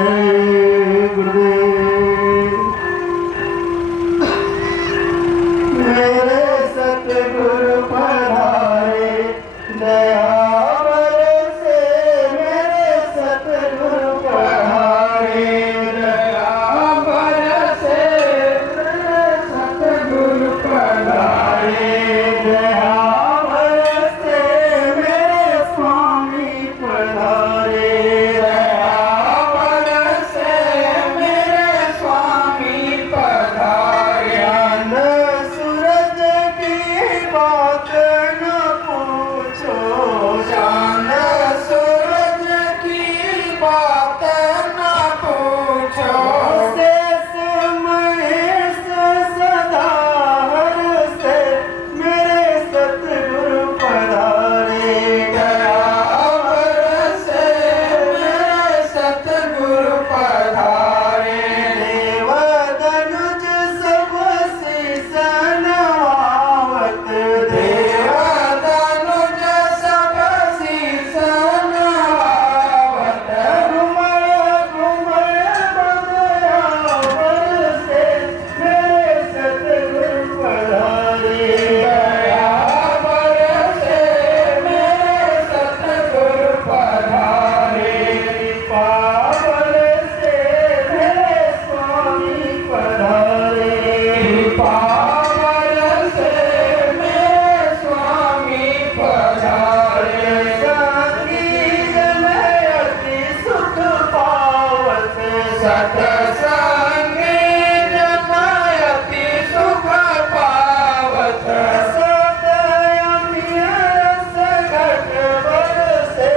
जय गुरुदेव। मेरे सतगुरु पधारे दया बरसे, मेरे सतगुरु पधारे दया बरसे, मेरे सतगुरु पधारे दया बरसे, मेरे स्वामी पधारे दया बरसे, मेरे स्वामी पधारे। ज्ञान सूरज की बात न पूछो, ज्ञान सूरज की बात न पूछो, शेष महेश सदा हरसे, मेरे सतगुरु पधारे दया बरसे, मेरे सतगुरु पधारे। देव धनुज सब शीस नवावत, देव धनुज सब शीस नवावत, घुमय घुमय बदया बरसे, मेरे सतगुरु पधारे दया बरसे, मेरे सतगुरु पधारे। कृपा बरसे, मेरे स्वामी पधारे कृपा बरसे, मेरे स्वामी पधारे। संगीत में अति सुख पावत, सतसंगीत में अति सुख पावत, सदयमी रस घट बरसे,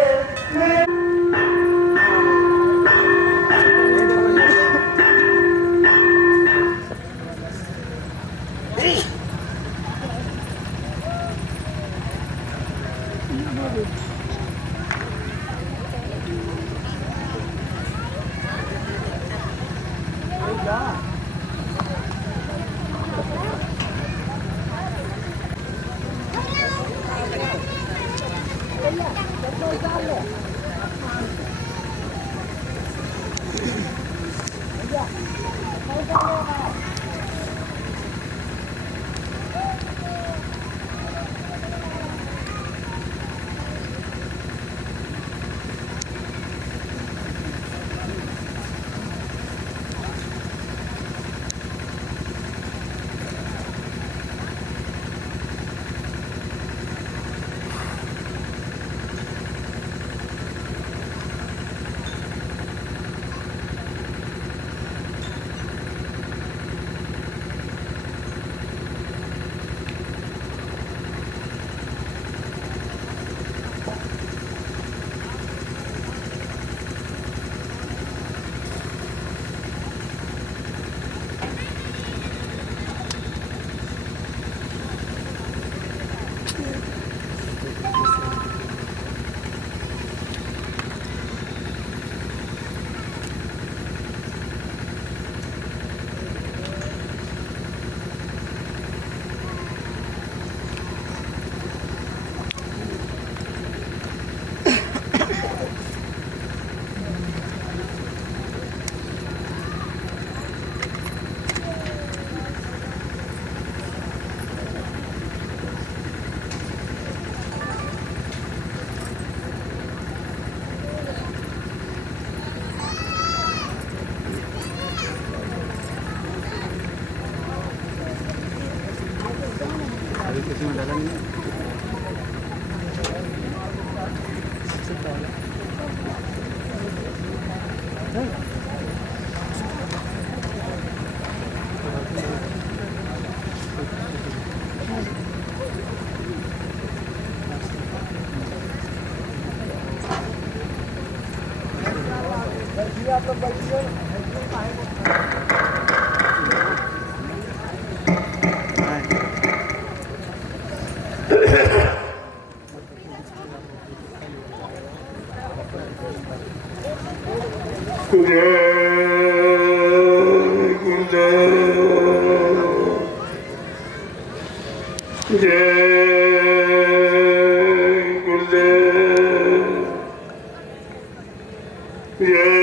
किसी में डाला नहीं है। आप लोग बैठिए। जय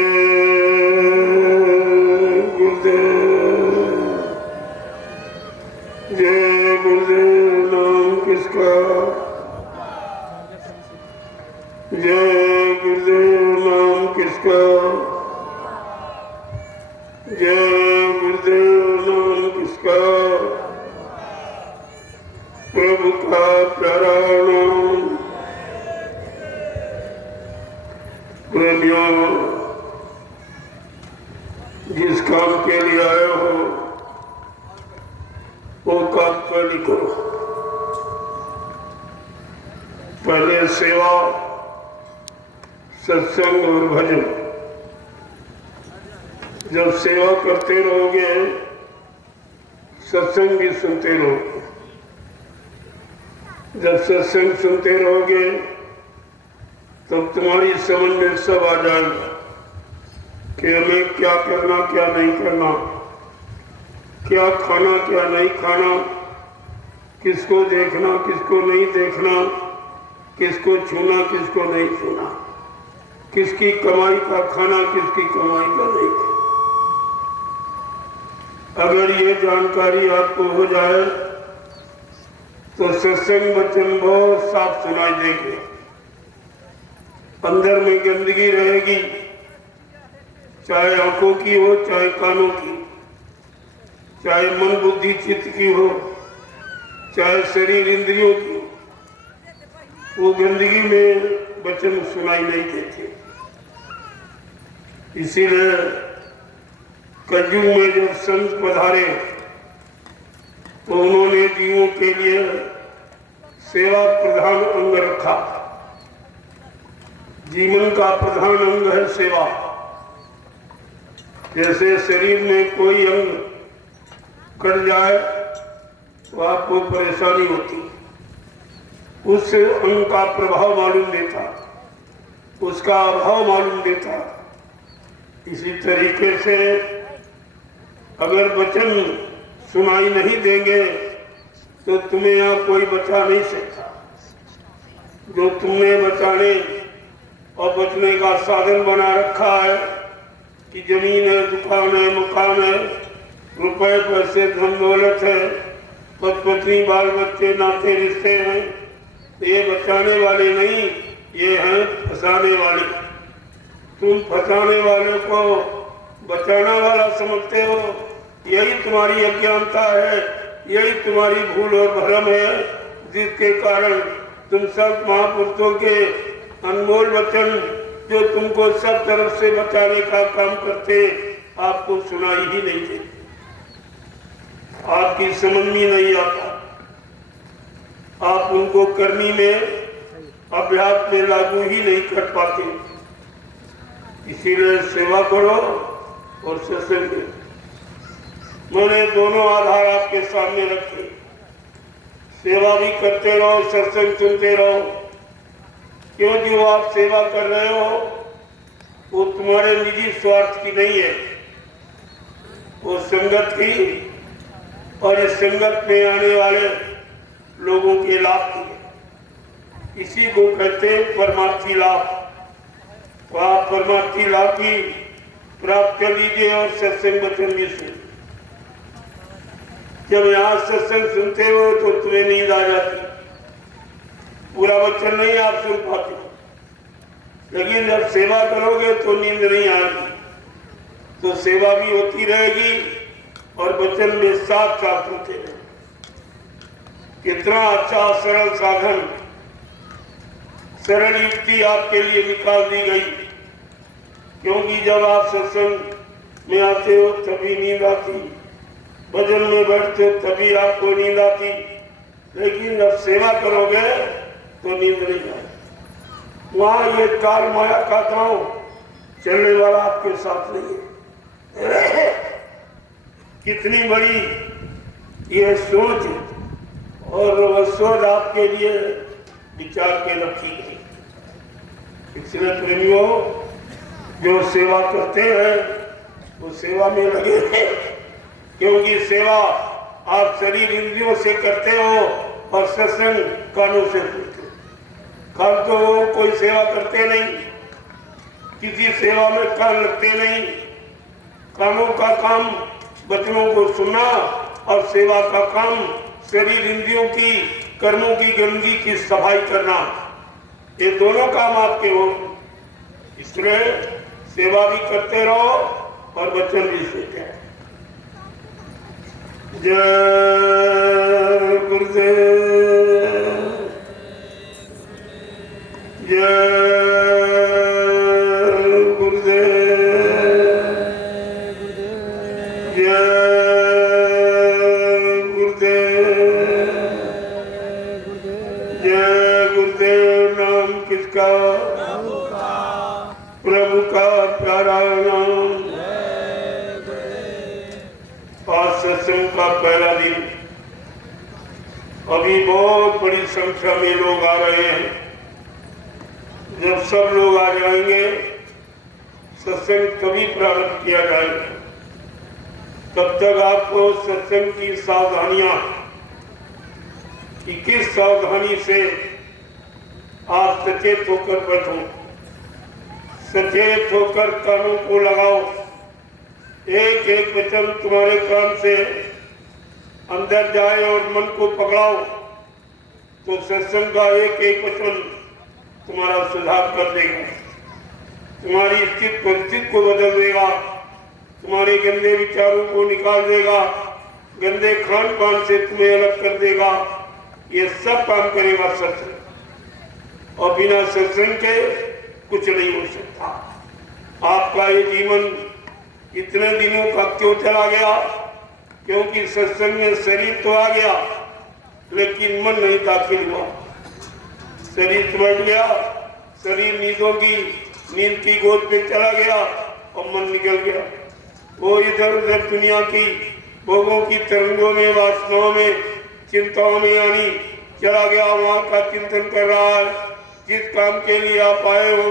जय गुरुदेव नाम किसका, प्रभु का प्यारा नाम। प्रेमियों, जिस काम के लिए आए हो वो काम पहले करो। पहले सेवा, सत्संग और भजन। जब सेवा करते रहोगे सत्संग भी सुनते रहोगे। जब सत्संग सुनते रहोगे तब तुम्हारी समझ में सब आ जाएगा कि हमें क्या करना क्या नहीं करना, क्या खाना क्या नहीं खाना, किसको देखना किसको नहीं देखना, किसको छूना किसको नहीं छूना, किसकी कमाई का खाना किसकी कमाई का नहीं खाना। अगर ये जानकारी आपको हो जाए तो सत्संग वचन बहुत साफ सुनाई देंगे। अंदर में गंदगी रहेगी, चाहे आंखों की हो चाहे कानों की, चाहे मन बुद्धि चित्त की हो, चाहे शरीर इंद्रियों की, वो गंदगी में वचन सुनाई नहीं देते। इसीलिए कलयुग में जब संत पधारे तो उन्होंने जीवों के लिए सेवा प्रधान अंग रखा। जीवन का प्रधान अंग है सेवा। जैसे शरीर में कोई अंग कट जाए तो आपको परेशानी होती, उस अंग का प्रभाव मालूम देता, उसका अभाव मालूम देता। इसी तरीके से अगर वचन सुनाई नहीं देंगे तो तुम्हें यहाँ कोई बचा नहीं सकता। जो तुमने बचाने और बचने का साधन बना रखा है कि जमीन है, दुकान है, मकान है, रुपए पैसे धन दौलत है, पत्नी बाल बच्चे नाते रिश्ते हैं, ये बचाने वाले नहीं, ये हैं फंसाने वाले। तुम फंसाने वाले को बचाना वाला समझते हो, यही तुम्हारी अज्ञानता है, यही तुम्हारी भूल और भ्रम है, जिसके कारण तुम सब महापुरुषों के अनमोल वचन जो तुमको सब तरफ से बचाने का काम करते आपको सुनाई ही नहीं देते, आपकी समझ में नहीं आता। आप उनको करनी में, अभ्यास में लागू ही नहीं कर पाते। इसीलिए सेवा करो और सत्संग करो। मैंने दोनों आधार आपके सामने रखे। सेवा भी करते रहो, सत्संग सुनते रहो। क्यों जो आप सेवा कर रहे हो वो तुम्हारे निजी स्वार्थ की नहीं है, वो संगत की और इस संगत में आने वाले लोगों के लाभ की है। इसी को कहते हैं परमार्थी लाभ। तो आप परमार्थी लाभ भी प्राप्त कर लीजिए और सत्संग वचन भी सुन। जब यहाँ सत्संग सुनते हो तो तुम्हें नींद आ जाती, पूरा वचन नहीं आप सुन पाते, लेकिन जब सेवा करोगे तो नींद नहीं आएगी। तो सेवा भी होती रहेगी और वचन में साथ साथ होते रहेंगे। कितना अच्छा सरल साधन, सरल युक्ति आपके लिए निकाल दी गई। क्योंकि जब आप सत्संग में आते हो तभी नींद आती, भजन में बैठते हो तभी आपको नींद आती, लेकिन जब सेवा करोगे तो नींद नहीं आए। वहां ये काल माया का गांव चलने वाला आपके साथ नहीं है। कितनी बड़ी ये सोच और सोच आपके लिए विचार के रखी गई। इसलिए प्रेमियों, जो सेवा करते हैं वो सेवा में लगे हैं, क्योंकि सेवा आप शरीर इंद्रियों से करते हो और सत्संग कानों से सुनते हो। कान तो वो कोई सेवा करते नहीं, किसी सेवा में कान लगते नहीं। कानों का काम वचनों को सुनना और सेवा का काम शरीर इंद्रियों की कर्मों की गंदगी की सफाई करना, ये दोनों काम आपके हो। इसलिए सेवा भी करते रहो और वचन भी सीखे। जय गुरुदेव, जय गुरुदेव, जय गुरुदेव, जय गुरुदेव। नाम किसका? प्रभु का प्यारा नाम। आज सत्संग का पहला दिन, अभी बहुत बड़ी संख्या में लोग आ रहे हैं। जब सब लोग आ जाएंगे सत्संग तभी प्रारंभ किया जाएगा। तब तक आपको सत्संग की सावधानियां, कि किस सावधानी से आप सचेत होकर बैठो, सचेत होकर कानों को लगाओ। एक एक वचन तुम्हारे कान से अंदर जाए और मन को पकड़ाओ, तो सत्संग का एक एक वचन तुम्हारा सुधार कर देगा, तुम्हारी स्थिति परिस्थिति को बदल देगा, तुम्हारे गंदे विचारों को निकाल देगा, गंदे खान पान से तुम्हें अलग कर देगा। ये सब काम करेगा सत्संग, और बिना सत्संग के कुछ नहीं हो सकता। आपका ये जीवन इतने दिनों का क्यों चला गया? क्योंकि सत्संग में शरीर तो आ गया लेकिन मन नहीं दाखिल हुआ। शरीर बैठ गया, शरीर नींद की गोद पे चला गया और मन निकल गया। वो इधर उधर दुनिया की भोगों की तरंगों में, वासनाओं में, चिंताओं में यानी चला गया, वहां का चिंतन कर रहा है। जिस काम के लिए आप आए हो,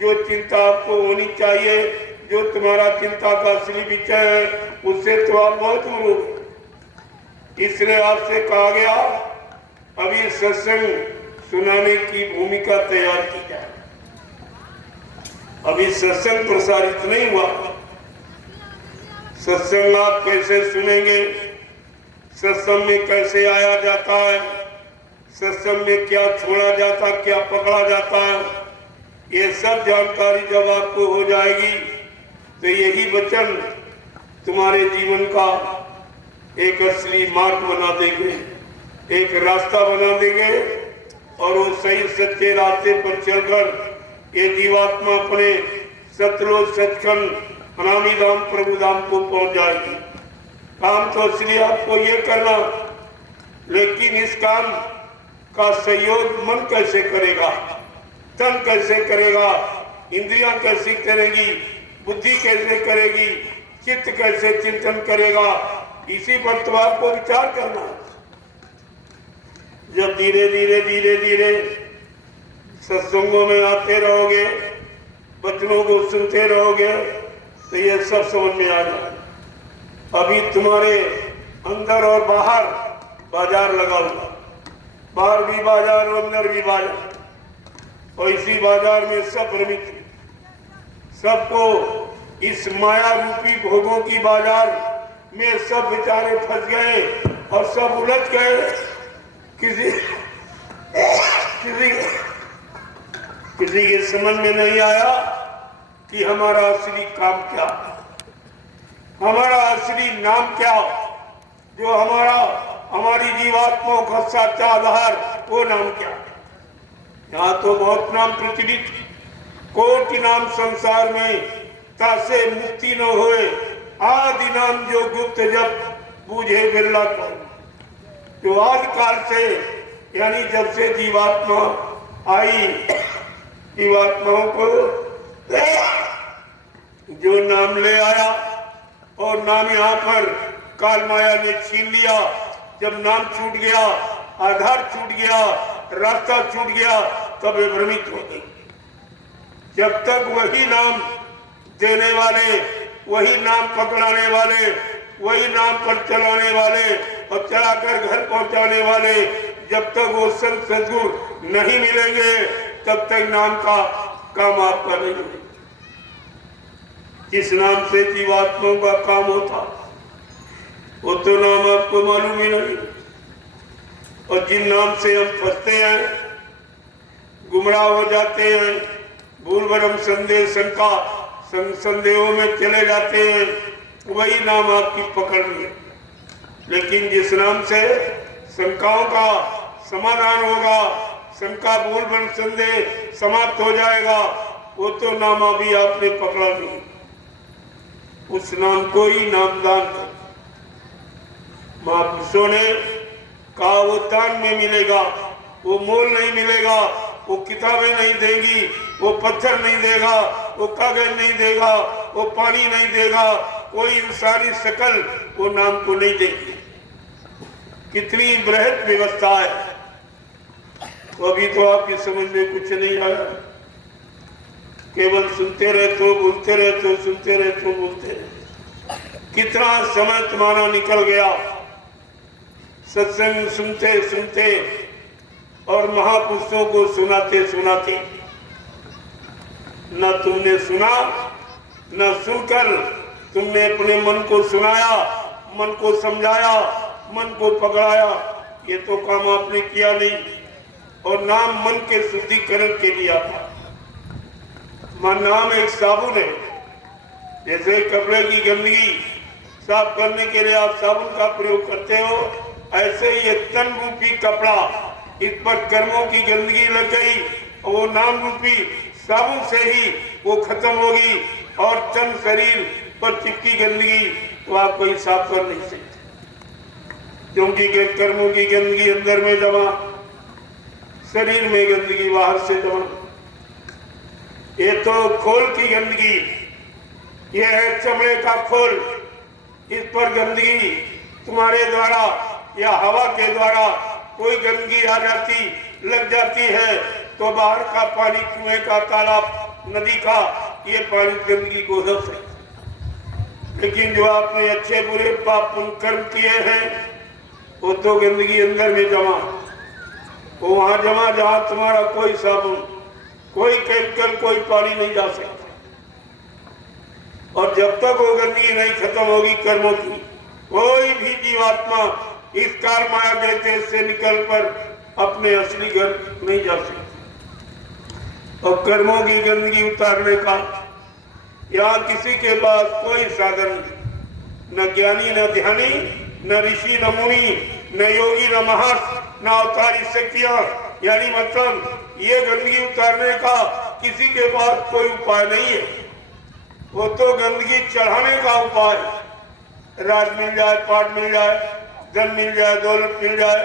जो चिंता आपको होनी चाहिए, जो तुम्हारा चिंता का असली विषय है, उससे तो आप बहुत दूर हो। इसलिए आपसे कहा गया अभी सत्संग सुनाने की भूमिका तैयार की जाए। अभी सत्संग प्रसारित नहीं हुआ। सत्संग आप कैसे सुनेंगे, सत्संग में कैसे आया जाता है, सत्संग में क्या छोड़ा जाता, क्या पकड़ा जाता है, ये सब जानकारी जब आपको हो जाएगी तो यही वचन तुम्हारे जीवन का एक असली मार्ग बना देंगे, एक रास्ता बना देंगे, और वो सही सच्चे रास्ते पर चलकर ये जीवात्मा अपने सतलोक सचखंड अनामी धाम प्रभु धाम को पहुंच जाएगी। काम तो इसलिए आपको ये करना, लेकिन इस काम का सहयोग मन कैसे करेगा, तन कैसे करेगा, इंद्रियां कैसे करेगी, बुद्धि कैसे करेगी, चित्त कैसे चिंतन करेगा, इसी पर तो आपको विचार करना है। जब धीरे धीरे धीरे धीरे सत्संगों में आते रहोगे, वचनों को सुनते रहोगे, तो ये सब समझ में आ जाए। अभी तुम्हारे अंदर और बाहर बाजार लगा हुआ, बाहर भी बाजार और अंदर भी बाजार, और इसी बाजार में सब भ्रमित, सबको इस माया रूपी भोगों की बाजार में सब बेचारे फंस गए और सब उलझ गए। किसी के समझ में नहीं आया कि हमारा असली काम क्या, हमारा असली नाम क्या, जो हमारी जीवात्माओं का सच्चा आधार, वो नाम क्या। यहाँ तो बहुत नाम प्रचलित, कोटि नाम संसार में, तासे मुक्ति न होए, आदि नाम जो गुप्त जब बूझे बिरला को। जो आज काल से, यानी जब से जीवात्मा आई, जीवात्माओं को जो नाम ले आया, और नाम यहाँ पर काल माया ने छीन लिया। जब नाम छूट गया, आधार छूट गया, रास्ता छूट गया, तब वे भ्रमित हो गई। जब तक वही नाम देने वाले, वही नाम पकड़ाने वाले, वही नाम पर चलाने वाले और चलाकर घर पहुंचाने वाले, जब तक वो संत सद्गुरु नहीं मिलेंगे, तब तक नाम का काम आपका नहीं होगा। जिस नाम से जीवात्माओं का काम होता, वो तो नाम आपको मालूम ही नहीं। और जिन नाम से हम फंसते हैं, गुमराह हो जाते हैं, भूल भरम संदेह शंका संदेहों में चले जाते हैं, वही नाम आपकी पकड़ में। लेकिन जिस नाम से शंकाओं का समाधान होगा, शंका भूल भ्रम संदेह समाप्त हो जाएगा, वो तो नाम अभी आपने पकड़ा नहीं। उस नाम को ही नामदान कर। महापुरुषों ने कहा वो दान में मिलेगा, वो मोल नहीं मिलेगा, वो किताबें नहीं देंगी, वो पत्थर नहीं देगा, वो कागज नहीं देगा, वो पानी नहीं देगा, कोई सारी शकल वो नाम को नहीं देगी। कितनी बृहद व्यवस्था है। तो अभी तो आपकी समझ में कुछ नहीं आया, केवल सुनते रहते हो, बोलते रहते हो, सुनते रहते हो, बोलते रहते। कितना समय तुम्हारा निकल गया सत्संग सुनते सुनते और महापुरुषों को सुनाते सुनाते। न तुमने सुना, न सुनकर तुमने अपने मन को सुनाया, मन को समझाया, मन को पकड़ाया। ये तो काम आपने किया नहीं। और नाम मन के शुद्धिकरण के लिए आता। नाम एक साबुन है। जैसे कपड़े की गंदगी साफ करने के लिए आप साबुन का प्रयोग करते हो, ऐसे ये तन रूपी कपड़ा, इस पर कर्मों की गंदगी लग गई, वो नाम रूपी साबुन से ही वो खत्म होगी। और तन शरीर पर चिपकी गंदगी तो आप कोई साफ कर नहीं सकते, क्योंकि कर्मों की गंदगी अंदर में जमा, शरीर में गंदगी बाहर से जमा। ये तो खोल की गंदगी, ये है चमड़े का खोल। इस पर गंदगी तुम्हारे द्वारा या हवा के द्वारा कोई गंदगी आ जाती, लग जाती है, तो बाहर का पानी, कुएं का, तालाब, नदी का, ये पानी गंदगी को धो सकता। लेकिन जो आपने अच्छे बुरे पाप पुण्य कर्म किए हैं, वो तो गंदगी अंदर में जमा, वो वहां जमा जहां तुम्हारा कोई साबुन, कोई केमिकल, कोई पानी नहीं जा सकता। और जब तक वो गंदगी नहीं खत्म होगी कर्मों की, कोई भी जीवात्मा इस काल माया के देश से निकल कर अपने असली घर नहीं जा सकता। और कर्मों की गंदगी उतारने का यहाँ किसी के पास कोई साधन नहीं, न ज्ञानी, न ध्यानी, न ऋषि, न मुनि, न योगी, न महर्षि, न अवतारी शक्तियां, यानी मतलब ये गंदगी उतारने का किसी के पास कोई उपाय नहीं है। वो तो गंदगी चढ़ाने का उपाय, राज मिल जाए, पाठ मिल जाए, धन मिल जाए, दौलत मिल जाए,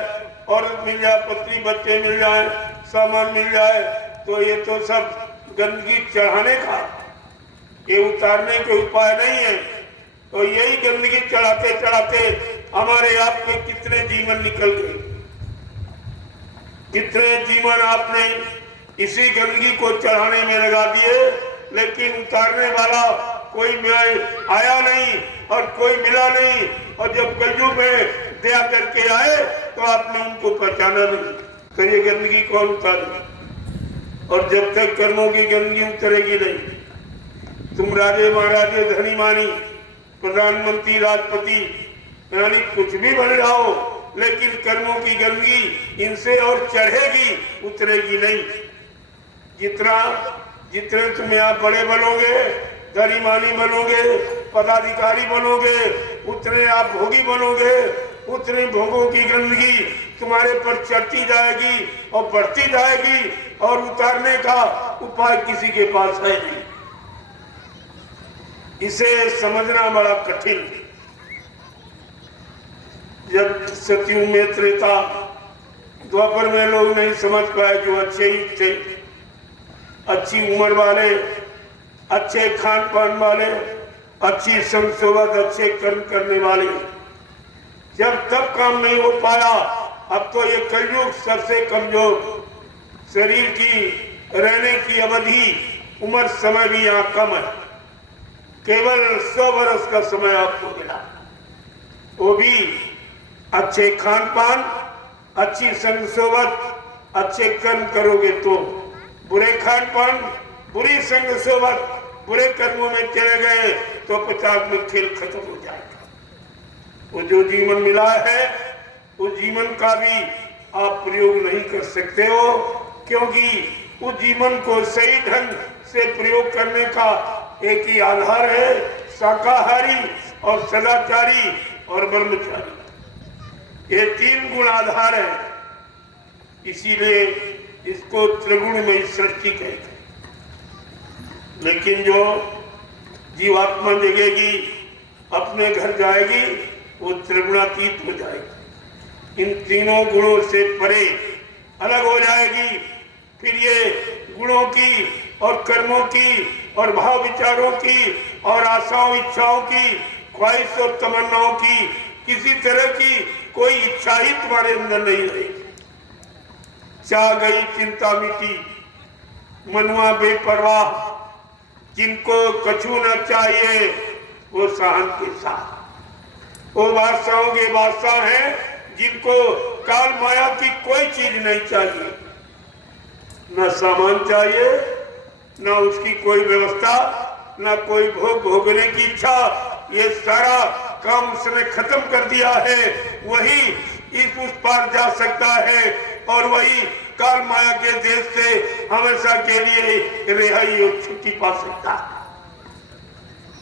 औरत मिल जाए, पत्नी बच्चे मिल जाए, सामान मिल जाए, तो ये तो सब गंदगी चढ़ाने का, ये उतारने के उपाय नहीं है। तो यही गंदगी चढ़ाते चढ़ाते हमारे आप के कितने जीवन निकल गए, कितने जीवन आपने इसी गंदगी को चढ़ाने में लगा दिए, लेकिन उतारने वाला कोई आया नहीं और कोई मिला नहीं। और जब कलयुग में दया करके आए तो आपने उनको पहचाना नहीं, तो ये गंदगी कौन उतारे? और जब तक कर्मों की गंदगी उतरेगी नहीं, तुम राजे महाराजे, धनी मानी, प्रधानमंत्री, राष्ट्रपति, यानी कुछ भी बन जाओ, लेकिन कर्मों की गंदगी इनसे और चढ़ेगी, उतरेगी नहीं। जितने तुम यहाँ बड़े बनोगे, धनी मानी बनोगे, पदाधिकारी बनोगे, उतने आप भोगी बनोगे, उतने भोगों की गंदगी तुम्हारे पर चढ़ती जाएगी और बढ़ती जाएगी, और उतारने का उपाय किसी के पास है नहीं। इसे समझना बड़ा कठिन। जब सतयुग में त्रेता द्वापर में लोग नहीं समझ पाए, जो अच्छे ही थे, अच्छी उम्र वाले, अच्छे खान पान वाले, अच्छी संसोबत, अच्छे कर्म करने वाले, जब तब काम नहीं हो पाया। अब तो ये कलयुग सबसे कमजोर, शरीर की रहने की अवधि, उम्र, समय भी यहाँ कम है, केवल 100 वर्ष का समय आपको मिला। वो भी अच्छे खान पान, अच्छी संसोबत, अच्छे कर्म करोगे तो। बुरे खान पान, बुरी संग सोबत, बुरे कर्मों में चले गए तो 50 में खेल खत्म हो जाएगा। वो जो जीवन मिला है, उस जीवन का भी आप प्रयोग नहीं कर सकते हो, क्योंकि उस जीवन को सही ढंग से प्रयोग करने का एक ही आधार है, शाकाहारी और सदाचारी और ब्रह्मचारी। ये 3 गुण आधार है, इसीलिए इसको त्रिगुणमयी सृष्टि कहते हैं। लेकिन जो जीवात्मा जगेगी, अपने घर जाएगी, वो त्रिगुणातीत हो जाएगी, इन तीनों गुणों से परे अलग हो जाएगी। फिर ये गुणों की और कर्मों की और भाव विचारों की और आशाओं इच्छाओं की, ख्वाहिश और तमन्नाओं की किसी तरह की कोई इच्छा ही तुम्हारे अंदर नहीं रहेगी। चाह गई चिंता मिटी, मनुआ बेपरवाह, जिनको कछु न चाहिए वो सहन के साथ। वो बादशाहों के बादशाह हैं जिनको काल माया की कोई चीज नहीं चाहिए, न सामान चाहिए, न उसकी कोई व्यवस्था, न कोई भोग भोगने की इच्छा। ये सारा काम उसने खत्म कर दिया है। वही इस उस पार जा सकता है और वही काल माया के देश से हमेशा के लिए रिहाई और छुट्टी पा सकता है।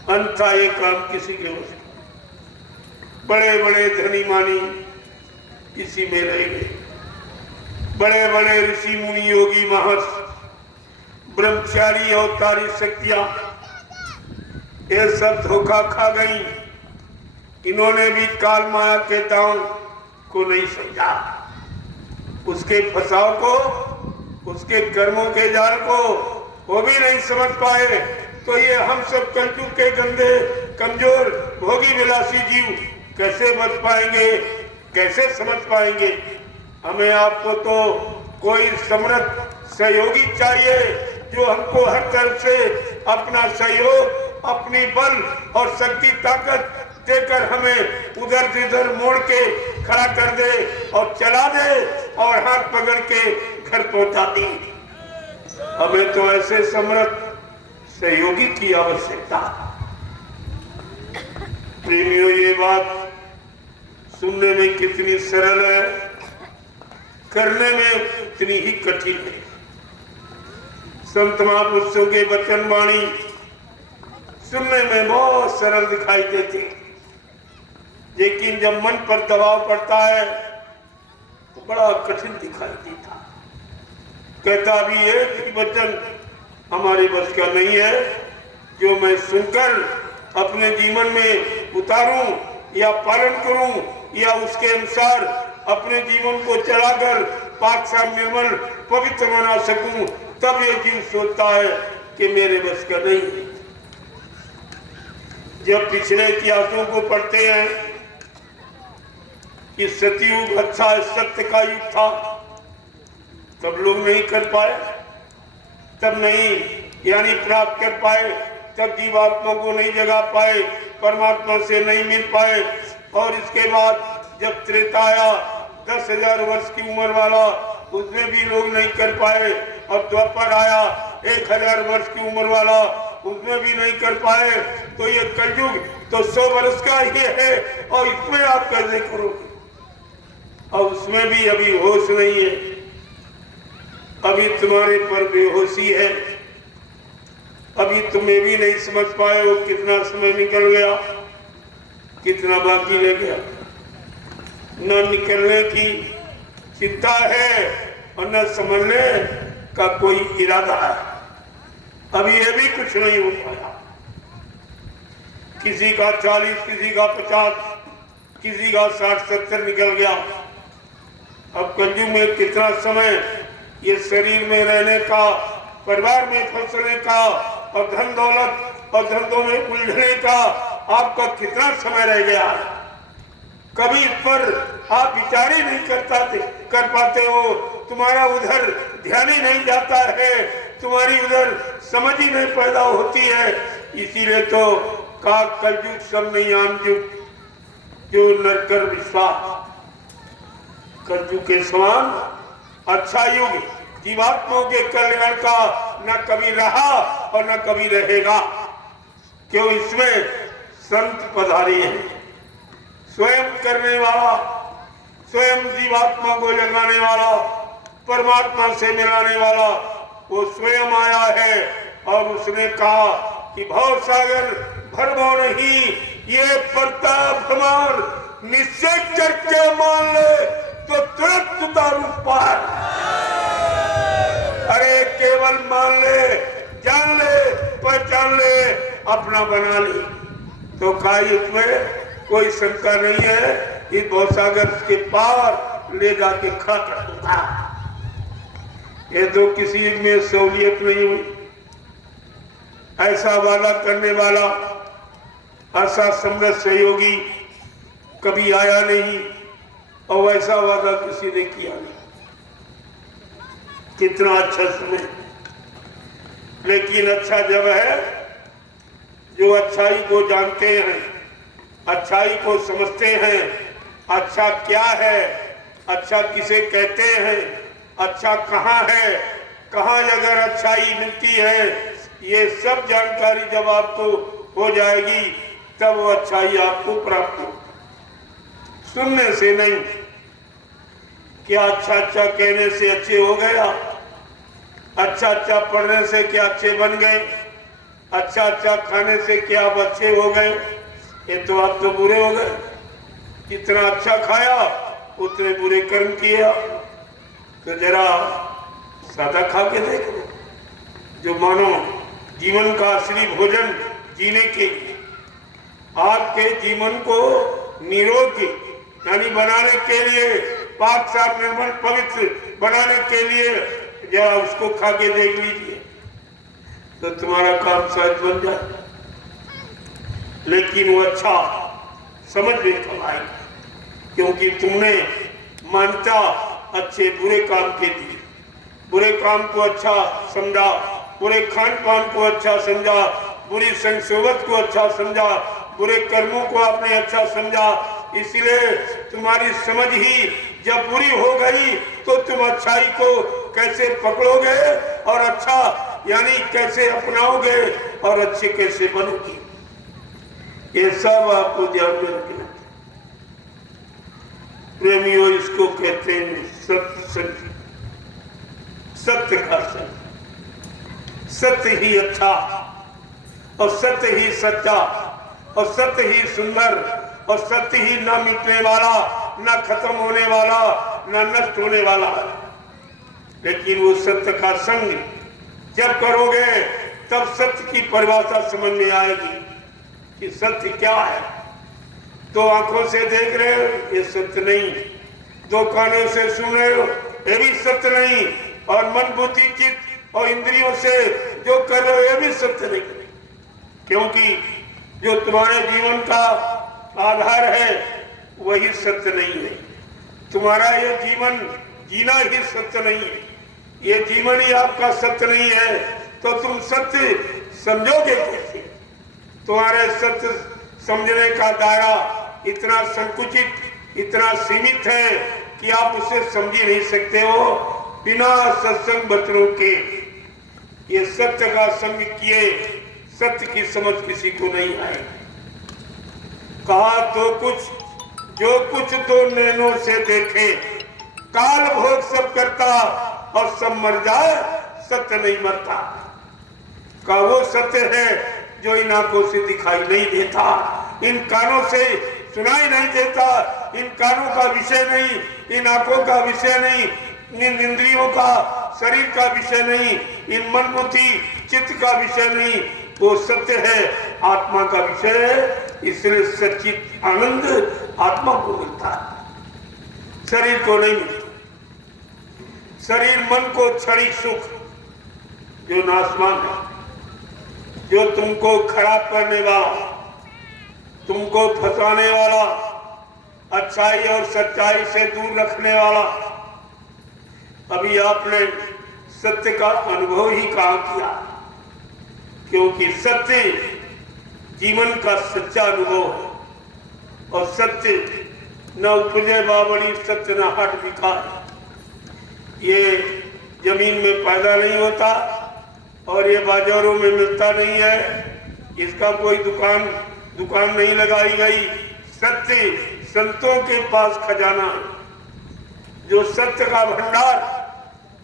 अन्यथा ये काम किसी के वश नहीं। बड़े बड़े धनी मानी इसी में रह गए, बड़े बड़े ऋषि मुनि योगी महर्षि ब्रह्मचारी अवतारी शक्तियां, ये सब धोखा खा गई। इन्होंने भी काल माया के दांव को नहीं समझा, उसके फसाव को, उसके कर्मों के जाल को वो भी नहीं समझ पाए। तो ये हम सब कलयुग के गंदे कमजोर भोगी विलासी जीव कैसे बच पाएंगे, कैसे समझ पाएंगे। हमें आपको तो कोई समर्थ सहयोगी चाहिए जो हमको हर तरफ से अपना सहयोग, अपनी बल और शक्ति ताकत देकर हमें उधर से इधर मोड़ के खड़ा कर दे और चला दे और हाथ पकड़ के घर पहुंचा दी। हमें तो ऐसे समर्थ सहयोगी की आवश्यकता। प्रेमियों, ये बात सुनने में कितनी सरल है, करने में उतनी ही कठिन है। संत महापुरुषों के वचन वाणी सुनने में बहुत सरल दिखाई देती, लेकिन जब मन पर दबाव पड़ता है तो बड़ा कठिन दिखाई देता। कहता भी है कि वचन हमारे बस का नहीं है, जो मैं सुनकर अपने जीवन में उतारूं या पालन करूं या उसके अनुसार अपने जीवन को चलाकर पाक साफ निर्मल पवित्र बना सकूं, तब ये जीव सोचता है कि मेरे बस का नहीं है। जब पिछले इतिहासों को पढ़ते हैं कि सतयुग अच्छा सत्य का युग था, तब लोग नहीं कर पाए, तब नहीं यानी प्राप्त कर पाए, तब जीवात्मा को नहीं जगा पाए, परमात्मा से नहीं मिल पाए। और इसके बाद जब त्रेता आया 10,000 वर्ष की उम्र वाला, उसमें भी लोग नहीं कर पाए। अब द्वापर आया 1,000 वर्ष की उम्र वाला, उसमें भी नहीं कर पाए। तो ये कलयुग तो 100 वर्ष का ही है और इसमें आप कैसे करोगे? और उसमें भी अभी होश नहीं है, अभी तुम्हारे पर बेहोशी है, अभी तुम्हें भी नहीं समझ पाए हो कितना समय निकल गया, कितना बाकी रह गया। न निकलने की चिंता है और न समझने का कोई इरादा है। अभी ये भी कुछ नहीं हो पाया। किसी का 40, किसी का 50, किसी का 60-70 निकल गया। अब कलयुग में कितना समय ये शरीर में रहने का, परिवार में फंसने का और धन दौलत और धंधों में उलझने का आपका कितना समय रह गया। कभी इस पर आप विचार ही नहीं कर पाते हो, तुम्हारा उधर ध्यान ही नहीं जाता है, तुम्हारी उधर समझ ही नहीं पैदा होती है। इसीलिए तो का कलयुग सब नहीं आम युग, जो नरकर विश्वास। कलयुग के समान अच्छा युग जीवात्माओं के कल्याण का न कभी रहा और न कभी रहेगा, क्यों इसमें संत पधारी है। स्वयं करने वाला, स्वयं जीवात्मा को जगाने वाला, परमात्मा से मिलाने वाला वो स्वयं आया है और उसने कहा कि भव सागर भरमो नहीं, ये प्रताप हमार निश्चय करके मान ले तो तुरंत उतारू पार। अरे केवल मान ले, जान ले, पहचान ले, अपना बना ले तो काय उसमें कोई शंका नहीं है। इस भवसागर के पार ले जाके खड़ा कर दूंगा। ये तो किसी में सहूलियत नहीं हुई। ऐसा वादा करने वाला, ऐसा समृद्ध सहयोगी कभी आया नहीं और वैसा वादा किसी ने किया नहीं। कितना अच्छा समय, लेकिन अच्छा जब है जो अच्छाई को जानते हैं, अच्छाई को समझते हैं, अच्छा क्या है, अच्छा किसे कहते हैं, अच्छा कहाँ है, कहाँ अगर अच्छाई मिलती है, ये सब जानकारी जब आपको हो जाएगी तब वो अच्छाई आपको प्राप्त हो। सुनने से नहीं, क्या अच्छा अच्छा कहने से अच्छे हो गया, अच्छा अच्छा पढ़ने से क्या अच्छे बन गए, अच्छा अच्छा खाने से क्या आप अच्छे हो गए, ये तो आप तो बुरे हो गए। जितना अच्छा खाया उतने बुरे कर्म किया। तो जरा सादा खा के देख लो, जो मानो जीवन का असली भोजन जीने के लिए, आपके जीवन को निरोगी यानी बनाने के लिए, पाक साफ निर्मल पवित्र बनाने के लिए जरा उसको खा के देख लीजिए तो तुम्हारा काम सहज बन जाए। लेकिन वो अच्छा समझ में कब आएगा, क्योंकि तुमने मान्यता अच्छे बुरे काम के दिए, बुरे काम को अच्छा समझा, बुरे खान पान को अच्छा समझा, बुरी संसोबत को अच्छा समझा, बुरे कर्मों को आपने अच्छा समझा। इसलिए तुम्हारी समझ ही जब बुरी हो गई तो तुम अच्छाई को कैसे पकड़ोगे और अच्छा यानी कैसे अपनाओगे और अच्छे कैसे बनोगे, ये सब आपको ध्यान में रखना। प्रेमियों, इसको कहते हैं सत्य, सत्य का सत्य, सत्य ही अच्छा और सत्य ही सच्चा और सत्य ही सुंदर और सत्य ही न मिटने वाला, न खत्म होने वाला, न नष्ट होने वाला। लेकिन वो सत्य का संग जब करोगे तब सत्य की परिभाषा समझ में आएगी कि सत्य क्या है। दो आंखों से देख रहे हो ये सत्य नहीं, दो कानों से सुन रहे हो ये भी सत्य नहीं, और मन बुद्धि चित्त और इंद्रियों से जो कर रहे हो ये भी सत्य नहीं। क्योंकि जो तुम्हारे जीवन का आधार है वही सत्य नहीं है। तुम्हारा ये जीवन जीना ही सत्य नहीं है, ये जीवन ही आपका सत्य नहीं है तो तुम सत्य समझोगे कैसे? तुम्हारे सत्य समझने का दायरा इतना संकुचित, इतना सीमित है कि आप उसे समझ ही नहीं सकते हो बिना सत्संग बचनों के। ये सत्य का संग किए सत्य की समझ किसी को नहीं आएगी। कहा तो कुछ जो कुछ दो नैनों से देखे, काल भोग सब करता और सब मर जाए, सत्य नहीं मरता। का वो सत्य है जो इन आंखों से दिखाई नहीं देता, इन कानों से सुनाई नहीं देता, इन कानों का विषय नहीं, इन आंखों का विषय नहीं, इन इंद्रियों का, शरीर का विषय नहीं, इन मन बुद्धि चित्त का विषय नहीं। वो सत्य है, आत्मा का विषय है। इसलिए सच्चित आनंद आत्मा को मिलता है, शरीर को नहीं मिलता। शरीर मन को क्षणिक सुख जो नाशवान है, जो तुमको खराब करने वाला, तुमको फंसाने वाला, अच्छाई और सच्चाई से दूर रखने वाला। अभी आपने सत्य का अनुभव ही कहाँ किया, क्योंकि सत्य जीवन का सच्चा अनुभव है। और सत्य न उपजे बावड़ी, सत्य न हट विकार। ये जमीन में पैदा नहीं होता और ये बाजारों में मिलता नहीं है, इसका कोई दुकान नहीं लगाई गई। सत्य संतों के पास खजाना है, जो सत्य का भंडार,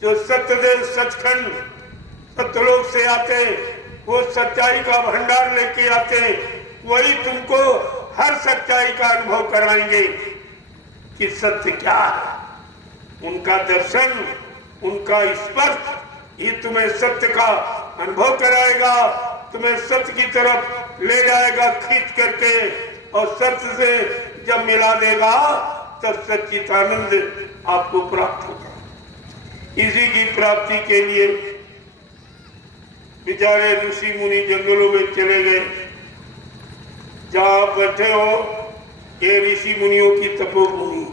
जो सत्यदेव सचखंड सत्यलोक से आते वो सच्चाई का भंडार लेके आते हैं, वही तुमको हर सच्चाई का अनुभव कराएंगे कि सत्य क्या है। उनका दर्शन, उनका स्पर्श ही तुम्हें सत्य का अनुभव कराएगा, तुम्हें सत्य की तरफ ले जाएगा खींच करके, और सत्य से जब मिला देगा तब सच्चिदानंद आपको प्राप्त होगा। इसी की प्राप्ति के लिए बेचारे ऋषि मुनि जंगलों में चले गए। जहां बैठे हो ये ऋषि मुनियों की तपोभूमि,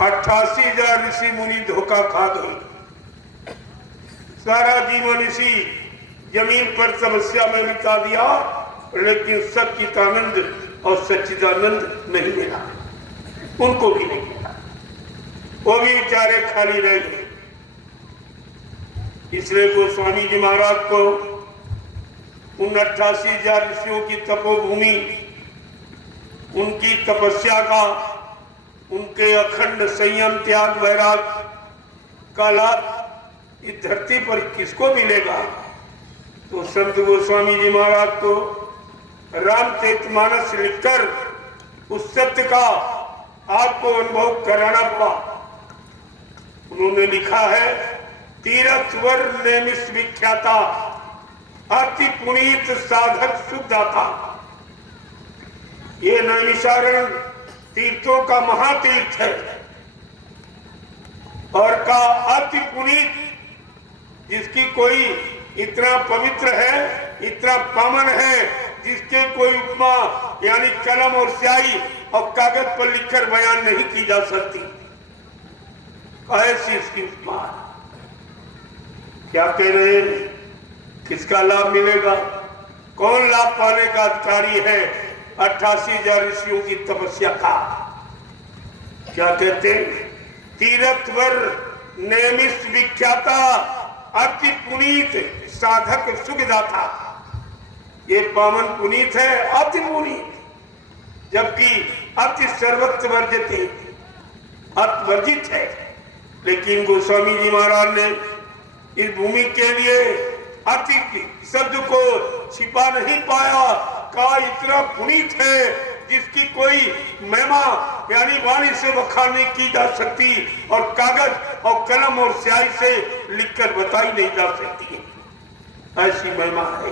88,000 ऋषि मुनि धोखा खा गए। सारा जीवन इसी जमीन पर तपस्या में बिता दिया, लेकिन सच्चिदानंद और सच्चिदानंद नहीं मिला, उनको भी नहीं मिला, वो भी बेचारे खाली रह गए। इसलिए गोस्वामी जी महाराज को उन 88,000 ऋषियों की तपोभूमि, उनकी तपस्या का, उनके अखंड संयम त्याग वैराग का लाभ इस धरती पर किसको मिलेगा? तो संत गोस्वामी जी महाराज को रामचरितमानस लिखकर उस सत्य का आपको अनुभव कराना पड़ा। उन्होंने लिखा है, तीर्थवर नेमिष विख्याता अति पुनीत साधक सुखदाता। ये नैमिषारण्य तीर्थों का महातीर्थ है और का अति पुनीत, जिसकी कोई इतना पवित्र है, इतना पावन है, जिसके कोई उपमा यानी कलम और स्याही और कागज पर लिखकर बयान नहीं की जा सकती। ऐसी इसकी उपमा। क्या कह रहे हैं? किसका लाभ मिलेगा? कौन लाभ पाने का अधिकारी है 88,000 ऋषियों की तपस्या का? क्या कहते हैं? तीर्थवर नेमिष विख्याता अति पुनीत साधक सुखदाता। ये पावन पुनीत है, अति पुनीत, जबकि अति सर्वत्र वर्जित, अति वर्जित है। लेकिन गोस्वामी जी महाराज ने इस भूमि के लिए अति शब्द को छिपा नहीं पाया, का इतना पुनीत है जिसकी कोई महिमा यानी वाणी से बखान नहीं की जा सकती, और कागज और कलम और स्याही से लिखकर बताई नहीं जा सकती है। ऐसी महिमा है।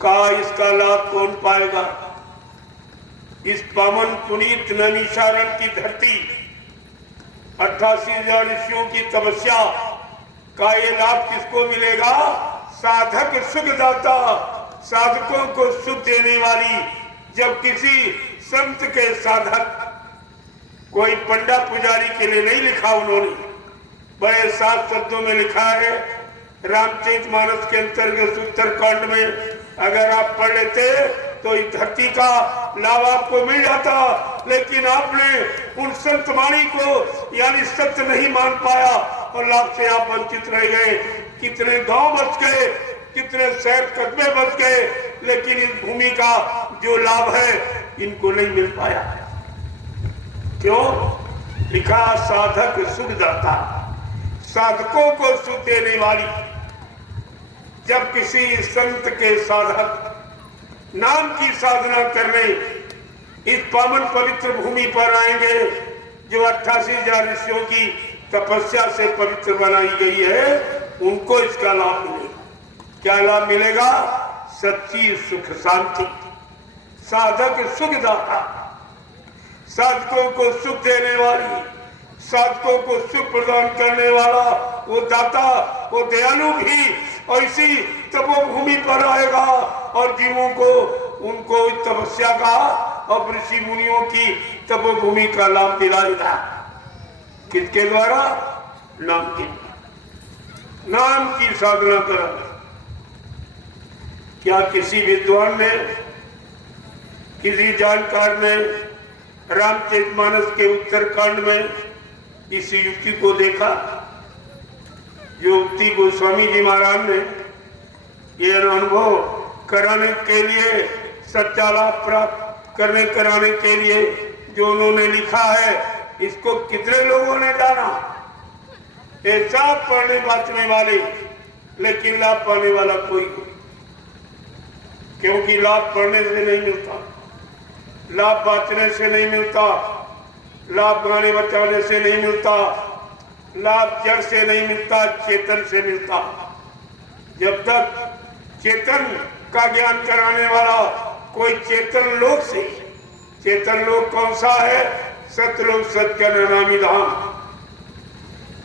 का इसका लाभ कौन पाएगा? इस पावन पुनीत नैमिषारण्य की धरती, 88,000 ऋषियों की तपस्या का ये लाभ किसको मिलेगा? साधक सुखदाता, साधकों को सुख देने वाली। जब किसी संत के साधक, कोई पंडा पुजारी के लिए नहीं लिखा उन्होंने, बड़े साफ शब्दों में लिखा है। रामचरितमानस के अंतर्गत उत्तरकांड में अगर आप पढ़ लेते तो इस धरती का लाभ आपको मिल जाता, लेकिन आपने उन संत वाणी को यानी सत्य नहीं मान पाया और लाभ से आप वंचित रह गए। कितने गांव बच गए, कितने शहर कस्बे बच गए, लेकिन इस भूमि का जो लाभ है इनको नहीं मिल पाया। क्यों? लिखा साधक सुखदाता, साधकों को सुख देने वाली। जब किसी संत के साधक नाम की साधना करने इस पावन पवित्र भूमि पर आएंगे, जो 88,000 ऋषियों की तपस्या से पवित्र बनाई गई है, उनको इसका लाभ मिलेगा। क्या लाभ मिलेगा? सच्ची सुख शांति। साधक सुखदाता, साधकों को सुख देने वाली, साधकों को सुख प्रदान करने वाला वो दाता, वो दयालु भी और इसी तपोभूमि पर आएगा और जीवों को उनको तपस्या का और ऋषि मुनियों की तपोभूमि का लाभ दिलाएगा। किसके द्वारा? नाम की, नाम की साधना करा। क्या किसी विद्वान ने, किसी जानकार ने रामचरितमानस के उत्तरकांड में इस युक्ति को देखा? जो युक्ति गोस्वामी जी महाराज ने ये अनुभव कराने के लिए, सच्चा लाभ प्राप्त कराने के लिए जो उन्होंने लिखा है, इसको कितने लोगों ने जाना? ऐसा पढ़ने बांटने वाले लेकिन लाभ पाने वाला कोई नहीं, क्योंकि लाभ पढ़ने से नहीं मिलता, लाभ बांटने से नहीं मिलता, लाभ गाने बचाने से नहीं मिलता, लाभ जड़ से नहीं मिलता, चेतन से मिलता। जब तक चेतन का ज्ञान कराने वाला कोई चेतन लोक से, चेतन लोक कौन सा है? सतलोक सत्कन अनामी धाम।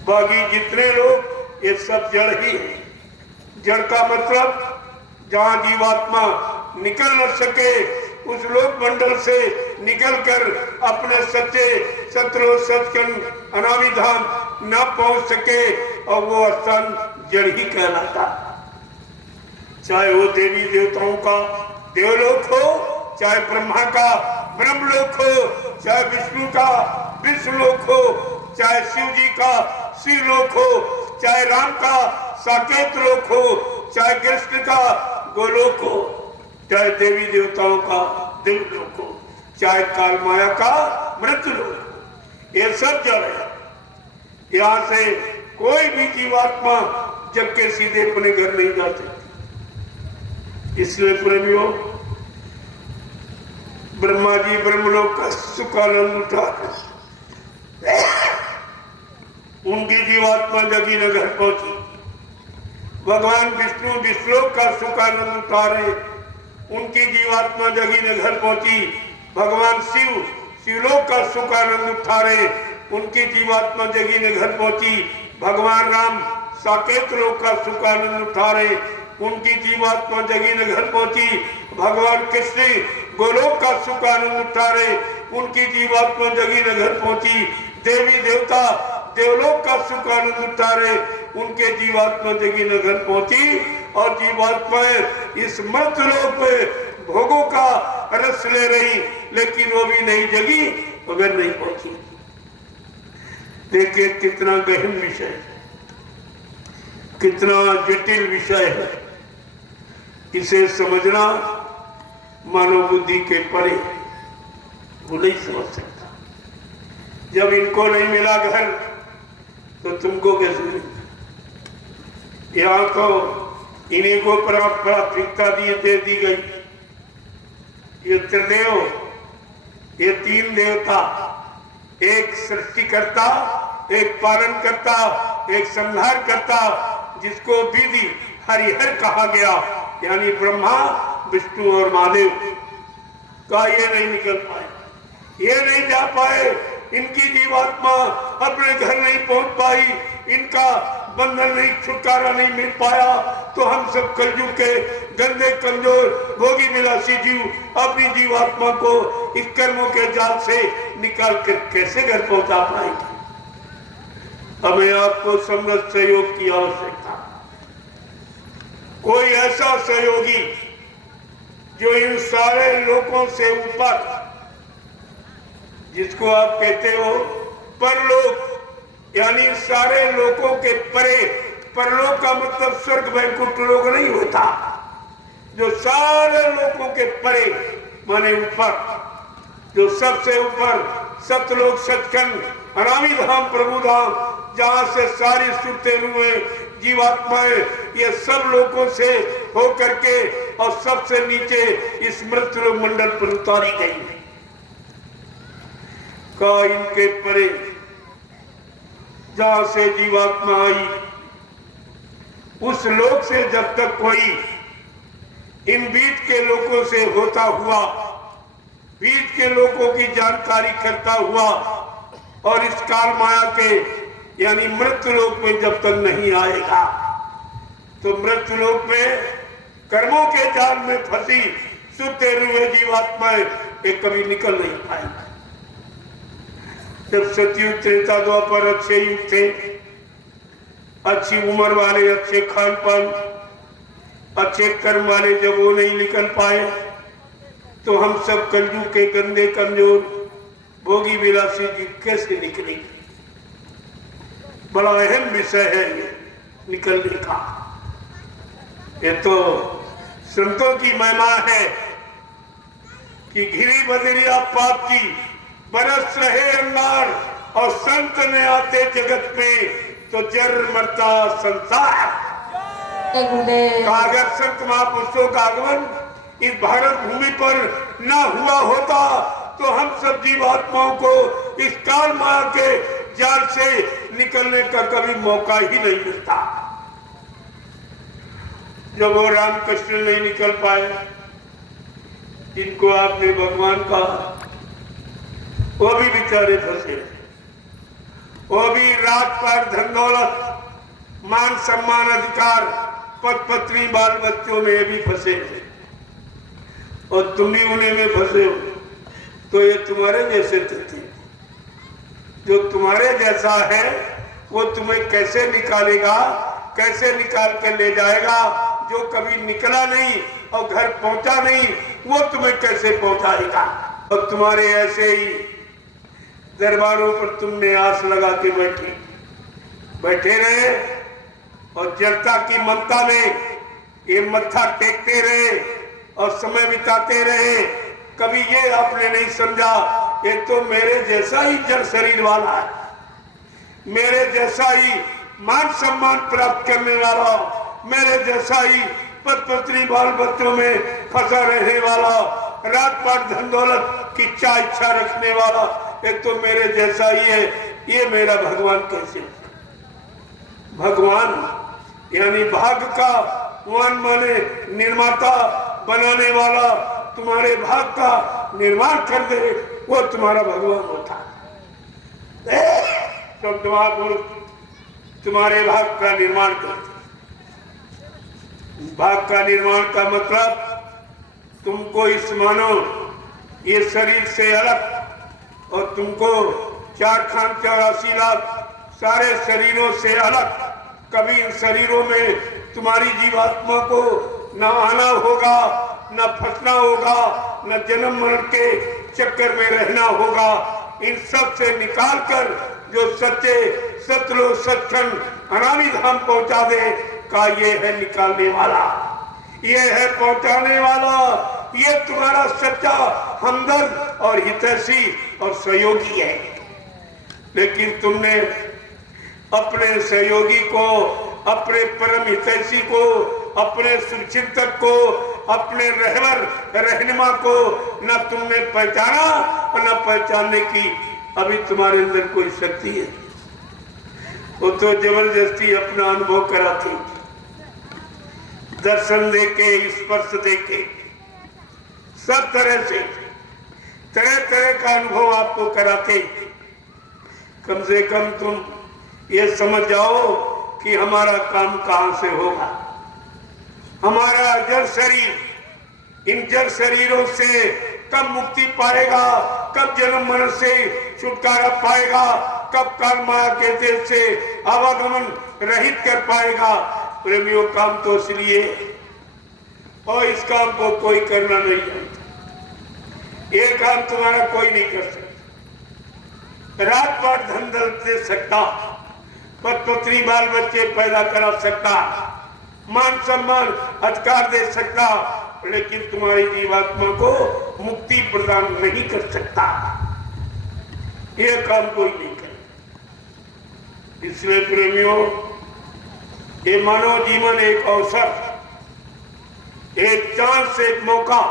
बाकी जितने लोग ये सब जड़ ही है। जड़ का मतलब जहां जीवात्मा निकल न सके, उस लोक मंडल से निकलकर अपने सच्चे सतलोक सत्कन अनामी धाम न पहुंच सके, और वो स्थान जड़ ही कहलाता। चाहे वो देवी देवताओं का देवलोक हो, चाहे ब्रह्मा का ब्रह्मलोक हो, चाहे विष्णु का विष्णुलोक हो, चाहे शिव जी का शिवलोक हो, चाहे राम का साकेत लोक हो, चाहे कृष्ण का गोलोक हो, चाहे देवी देवताओं का देवलोक हो, चाहे काल माया का मृत्युलोक हो, ये सब जड़ है। यहाँ से कोई भी जीवात्मा जग के सीधे अपने घर नहीं जा सकती। इसलिए प्रेमियों, ब्रह्मा जी ब्रह्मलोक का सुख आनंद उठा, उनकी जीवात्मा जगी न घर पहुंची। भगवान विष्णु विष्णुलोक का सुख आनंद उठा रहे, उनकी जीवात्मा जगी न घर पहुंची। भगवान शिव शिवलोक का सुख आनंद उठा रहे, उनकी जीवात्मा जगी न घर पहुंची। भगवान राम साकेत लोक का सुख आनंद उठा रहे, उनकी जीवात्मा जगी न घर पहुंची। भगवान कृष्ण गोलोक का सुख आनंद उठा रहे, उनकी जीवात्मा जगी न घर पहुंची। देवी देवता देवलोक का सुख आनंद उठा रहे, उनके जीवात्मा जगी न घर पहुंची। और जीवात्माएं इस मर्त्यलोक में भोगों का रस ले रही, लेकिन वो भी नहीं जगी मगर नहीं पहुंची। देखिए कितना गहन विषय है, कितना जटिल विषय है। इसे समझना मानव बुद्धि के परे, वो नहीं समझ सकता। जब इनको नहीं मिला घर तो तुमको कैसे मिलेगा? यहाँ तो इन्हीं को प्राथमिकता दे दी गई। ये त्रिदेव, ये तीन देवता, एक सृष्टिकर्ता, एक पालन करता, एक संहार करता, जिसको विधि हरिहर कहा गया, यानी ब्रह्मा विष्णु और महादेव का ये नहीं निकल पाए, ये नहीं जा पाए। इनकी जीवात्मा अपने घर नहीं पहुंच पाई, इनका बंधन नहीं, छुटकारा नहीं मिल पाया। तो हम सब कलयुग के गंदे कमजोर भोगी विलासी जीव अपनी जीवात्मा को इस कर्मों के जाल से निकाल कर कैसे घर पहुंचा पाएंगे? हमें आपको समृद्ध सहयोग की आवश्यकता। कोई ऐसा सहयोगी जो इन सारे लोगों से ऊपर, जिसको आप कहते हो परलोक, यानी सारे लोगों के परे। परलोक का मतलब स्वर्ग वैकुंठ लोक नहीं होता, जो सारे लोगों के परे माने ऊपर, जो सबसे ऊपर सतलोक सचखंड अनामी धाम प्रभु धाम, जहां से सारी सुरते हुए जीवात्माएं ये सब लोगों से होकर के और सबसे नीचे इस मृत्यु मंडल पर उतारी गई का इनके परे जहां से जीवात्मा आई, उस लोक से जब तक कोई इन बीच के लोगों से होता हुआ, बीच के लोगों की जानकारी करता हुआ और इस काल माया के यानी मृत्यु लोक में जब तक नहीं आएगा, तो मृत्यु लोक में कर्मों के जाल में फंसी सुते हुए जीवात्माएं एक कभी निकल नहीं पाएंगे। जब सतयुग त्रेता द्वापर अच्छे युग थे, अच्छी उम्र वाले, अच्छे खान पान, अच्छे कर्म वाले जब वो नहीं निकल पाए, तो हम सब कलयुग के गंदे कमजोर भोगी विलासी जी कैसे निकलेंगे? बड़ा अहम विषय है ये निकलने का। ये तो संतों की महिमा है कि घिरी बदरिया पाप की बरस रहे अंगार, और संत ने आते जगत में तो जर मरता संसार। जय गुरुदेव। का अगर संत महापुरुषों का आगमन इस भारत भूमि पर न हुआ होता तो हम सब जीवात्माओं को इस काल माया के जाल से निकलने का कभी मौका ही नहीं मिलता। जब वो रामकृष्ण नहीं निकल पाए, जिनको आपने भगवान कहा, वो भी बेचारे फंसे, वो भी रात पर धन दौलत, मान सम्मान, अधिकार, पद पत्नी, बाल बच्चों में भी फंसे थे और तुम भी उन्हीं में फंसे हो। तो ये तुम्हारे जैसे थे, जो तुम्हारे जैसा है वो तुम्हें कैसे निकालेगा, कैसे निकाल के ले जाएगा। जो कभी निकला नहीं और घर पहुंचा नहीं, वो तुम्हें कैसे पहुंचाएगा। और तुम्हारे ऐसे ही दरबारों पर तुमने आस लगा के बैठे रहे और जनता की ममता में ये मत्था टेकते रहे और समय बिताते रहे। कभी ये आपने नहीं समझा ये तो मेरे जैसा ही जड़ शरीर वाला है, मेरे जैसा ही मान सम्मान प्राप्त करने वाला, मेरे जैसा ही पद पत्नी बाल बच्चों में फंसा रहने वाला, रात पर धन दौलत की इच्छा रखने वाला, ये तो मेरे जैसा ही है। ये मेरा भगवान कैसे? भगवान यानी भाग्य का वन माने निर्माता, बनाने वाला, तुम्हारे भाग का निर्माण कर दे, वो तुम्हारा भगवान होता है। तुम्हारे भाग का निर्माण कर। भाग का निर्माण का मतलब तुमको इस मानो ये शरीर से अलग और तुमको 4,84 लाख सारे शरीरों से अलग, कभी इन शरीरों में तुम्हारी जीवात्मा को न आना होगा, न फंसना होगा, न जन्म मरण के चक्कर में रहना होगा। इन सब से निकालकर जो सच्चे सतलोक सचखंड अनामी धाम पहुंचा दे का ये है निकालने वाला, ये है पहुंचाने वाला, ये तुम्हारा सच्चा हमदर्द और हितैषी और सहयोगी है। लेकिन तुमने अपने सहयोगी को, अपने परम हितैषी को, अपने सुचिंतक को, अपने रहबर रहनुमा को न तुमने पहचाना और न पहचानने की अभी तुम्हारे अंदर कोई शक्ति है। वो तो जबरदस्ती अपना अनुभव कराती, दर्शन देके, स्पर्श देके, सब तरह से तरह तरह का अनुभव आपको कराते। कम से कम तुम ये समझ जाओ कि हमारा काम कहां से होगा। हमारा जड़ शरीर, इन जड़ शरीरों से कब मुक्ति पाएगा, कब जन्म मरण से छुटकारा पाएगा, कब कर्म माया के देश से आवागमन रहित कर पाएगा। प्रेमियों, काम तो इसलिए, और इस काम को कोई करना नहीं जानता। ये काम तुम्हारा कोई नहीं कर सकता। रात पर धन दौलत दे सकता, पद पत्नी बाल बच्चे पैदा करा सकता, मान सम्मान अधिकार दे सकता, लेकिन तुम्हारी जीवात्मा को मुक्ति प्रदान नहीं कर सकता। यह काम कोई नहीं करे। इसलिए प्रेमियों, ये मानव जीवन एक अवसर, एक चांस, एक मौका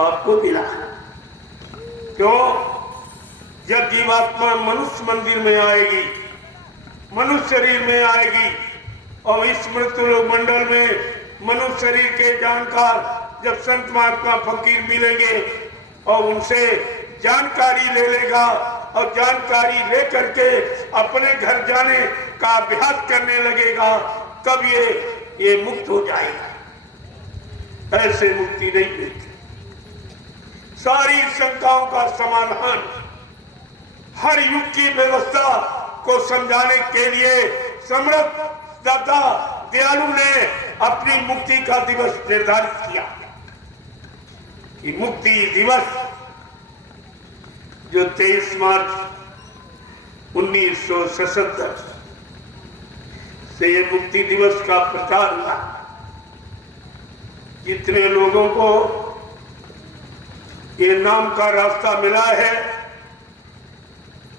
आपको मिला। क्यों? जब जीवात्मा मनुष्य मंदिर में आएगी, मनुष्य शरीर में आएगी और इस मृत्यु मंडल में मनुष्य शरीर के जानकार जब संत महात्मा फकीर मिलेंगे और उनसे जानकारी ले लेगा और जानकारी ले करके अपने घर जाने का अभ्यास करने लगेगा, तब ये मुक्त हो जाएगा। ऐसे मुक्ति नहीं मिलती। सारी शंकाओं का समाधान हर युग की व्यवस्था को समझाने के लिए समर्थ दाता दयालु ने अपनी मुक्ति का दिवस निर्धारित किया कि मुक्ति दिवस जो 23 मार्च 1977 से ये मुक्ति दिवस का प्रचार हुआ। जितने लोगों को ये नाम का रास्ता मिला है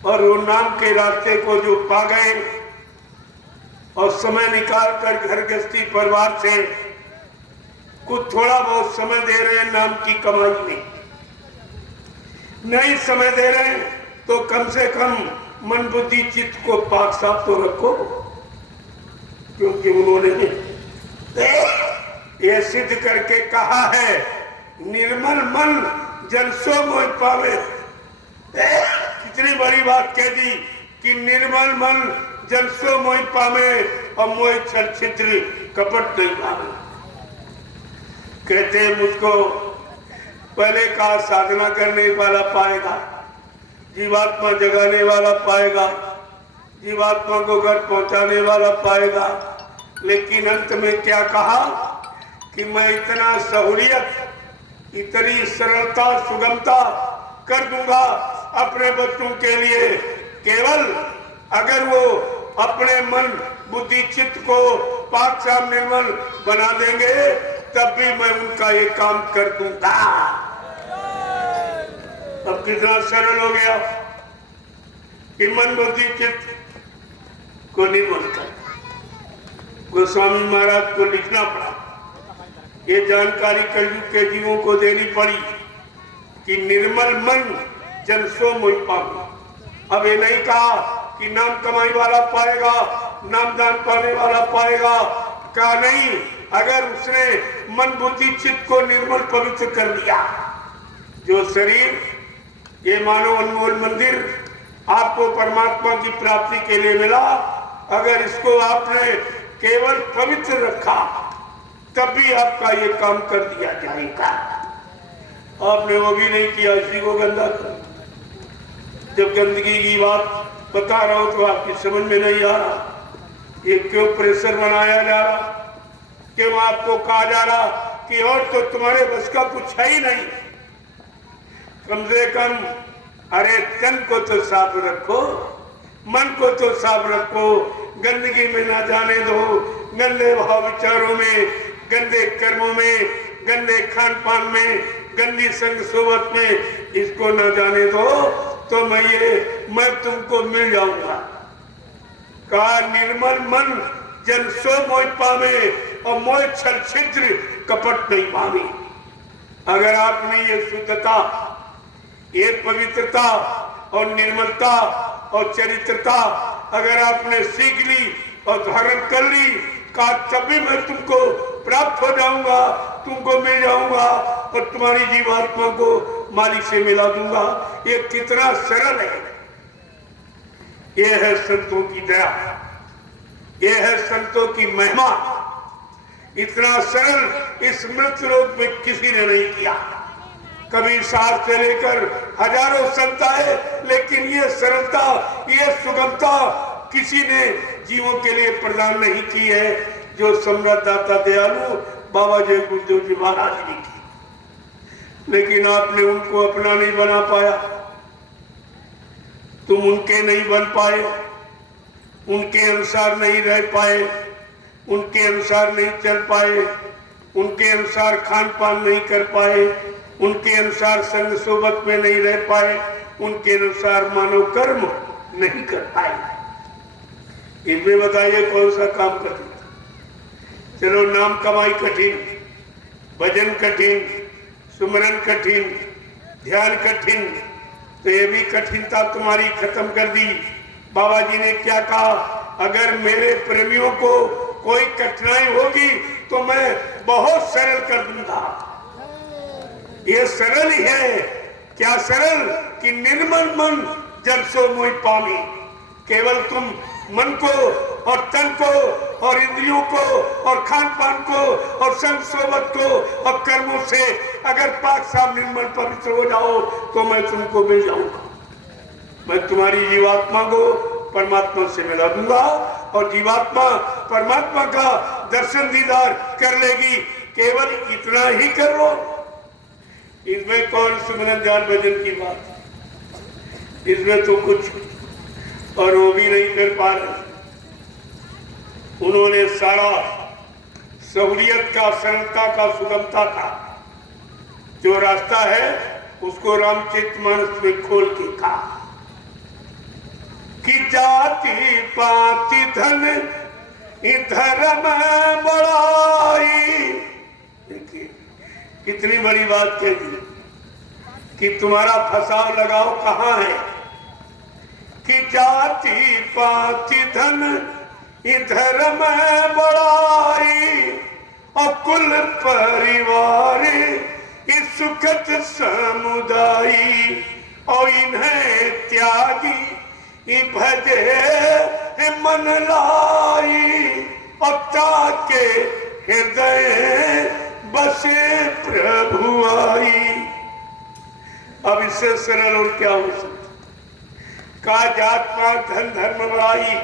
और वो नाम के रास्ते को जो पा गए, और समय निकाल कर घर गृहस्थी परिवार से कुछ थोड़ा बहुत समय दे रहे हैं नाम की कमाई में, नहीं समय दे रहे हैं तो कम से कम मन बुद्धि चित्त को पाक साफ तो रखो, क्योंकि उन्होंने ये सिद्ध करके कहा है निर्मल मन जन सो मोह पावे। कितनी बड़ी बात कह दी कि निर्मल मन जन सो मोह पावे और मोह छल छिद्र कपट नहीं पावे। कहते हैं मुझको पहले कहा साधना करने वाला पाएगा, जीवात्मा जगाने वाला पाएगा, जीवात्मा को घर पहुंचाने वाला पाएगा, लेकिन अंत में क्या कहा कि मैं इतना सहूलियत, इतनी सरलता सुगमता कर दूंगा अपने बच्चों के लिए, केवल अगर वो अपने मन बुद्धि चित्त को पाक साफ निर्मल बना देंगे तब भी मैं उनका ये काम कर दूंगा। अब कितना सरल हो गया कि मन बुद्धि चित्त को निर्मल कर। गोस्वामी महाराज को लिखना पड़ा, ये जानकारी कलयुग के जीवों को देनी पड़ी कि निर्मल मन जन सो मोह पावे। अब ये नहीं कहा कि नाम कमाई वाला पाएगा, नाम दान पाने वाला पाएगा, कहा नहीं, अगर उसने मन बुद्धि चित्त को निर्मल पवित्र कर लिया, जो शरीर ये मानो अनमोल मंदिर आपको परमात्मा की प्राप्ति के लिए मिला, अगर इसको आपने केवल पवित्र रखा तब भी आपका ये काम कर दिया जाएगा। आपने वो भी नहीं किया, इसी को गंदा कर। जब गंदगी की बात बता रहा हूं तो आपकी समझ में नहीं आ रहा ये क्यों प्रेशर बनाया जा रहा, क्यों आपको कहा जा रहा कि और तो तुम्हारे बस का कुछ है ही नहीं। कम से कम अरे तन को तो साफ रखो, मन को तो साफ रखो, गंदगी में ना जाने दो, गंदे भाव विचारों में, गंदे कर्मों में, गंदे खान पान में, गंदी संग सोबत में इसको ना जाने दो तो मैं तुमको मिल जाऊंगा। कहा निर्मल मन जन सो मोह पावे और मोह छल छिद्र कपट नहीं पावे। अगर आपने ये शुद्धता, ये पवित्रता और निर्मलता और चरित्रता अगर आपने सीख ली और धारण कर ली, कहा तभी मैं तुमको प्राप्त हो जाऊंगा, तुमको मिल जाऊंगा और तुम्हारी जीवात्मा को मालिक से मिला दूंगा। ये कितना सरल है। ये है संतों की दया, ये है संतों की महिमा। इतना सरल इस मृत्यु लोक में किसी ने नहीं किया। कबीर साहब से लेकर हजारों संत आए, लेकिन ये सरलता, ये सुगमता किसी ने जीवों के लिए प्रदान नहीं की है जो सम्राट दाता दयालु बाबा जय गुरुदेव जी महाराज ने की। लेकिन आपने उनको अपना नहीं बना पाया, तुम उनके नहीं बन पाए, उनके अनुसार नहीं रह पाए, उनके अनुसार नहीं चल पाए, उनके अनुसार खान पान नहीं कर पाए, उनके अनुसार संग सोबत में नहीं रह पाए, उनके अनुसार मानव कर्म नहीं कर पाए। इसमें बताइए कौन सा काम कठिन? चलो नाम कमाई कठिन, भजन कठिन, सुमरन कठिन, ध्यान कठिन, तो ये भी कठिनता तुम्हारी खत्म कर दी। बाबा जी ने क्या कहा, अगर मेरे प्रेमियों को कोई कठिनाई होगी तो मैं बहुत सरल कर दूंगा। ये सरल ही है। क्या सरल कि निर्मल मन जब सो मोह पावे। केवल तुम मन को और तन को और इंद्रियों को और खान पान को और संग सोबत को और कर्मों से अगर पाक साफ निर्मल पवित्र हो जाओ तो मैं तुमको मिल जाऊंगा। मैं तुम्हारी जीवात्मा को परमात्मा से मिला दूंगा और जीवात्मा परमात्मा का दर्शन दीदार कर लेगी। केवल इतना ही कर लो। इसमें कौन सुमरन ध्यान भजन की बात, इसमें तो कुछ और वो भी नहीं कर पा रहे। उन्होंने सारा सहूलियत का, सरलता का, सुगमता का जो रास्ता है उसको रामचरितमानस में खोल के कहा कि जाति पाति धन धर्म बड़ाई। देखिए कितनी बड़ी बात कह दी कि तुम्हारा फसाव लगाओ कहाँ है कि जाति पाति धन धर्म बड़ाई और कुल परिवार इस सुखद समुदाय और इन्हें त्यागी भजे मन लाई और ताके हृदय बसे प्रभु आई। अब इससे सरल और क्या हो सकता? का जात पात धन धर्म बड़ाई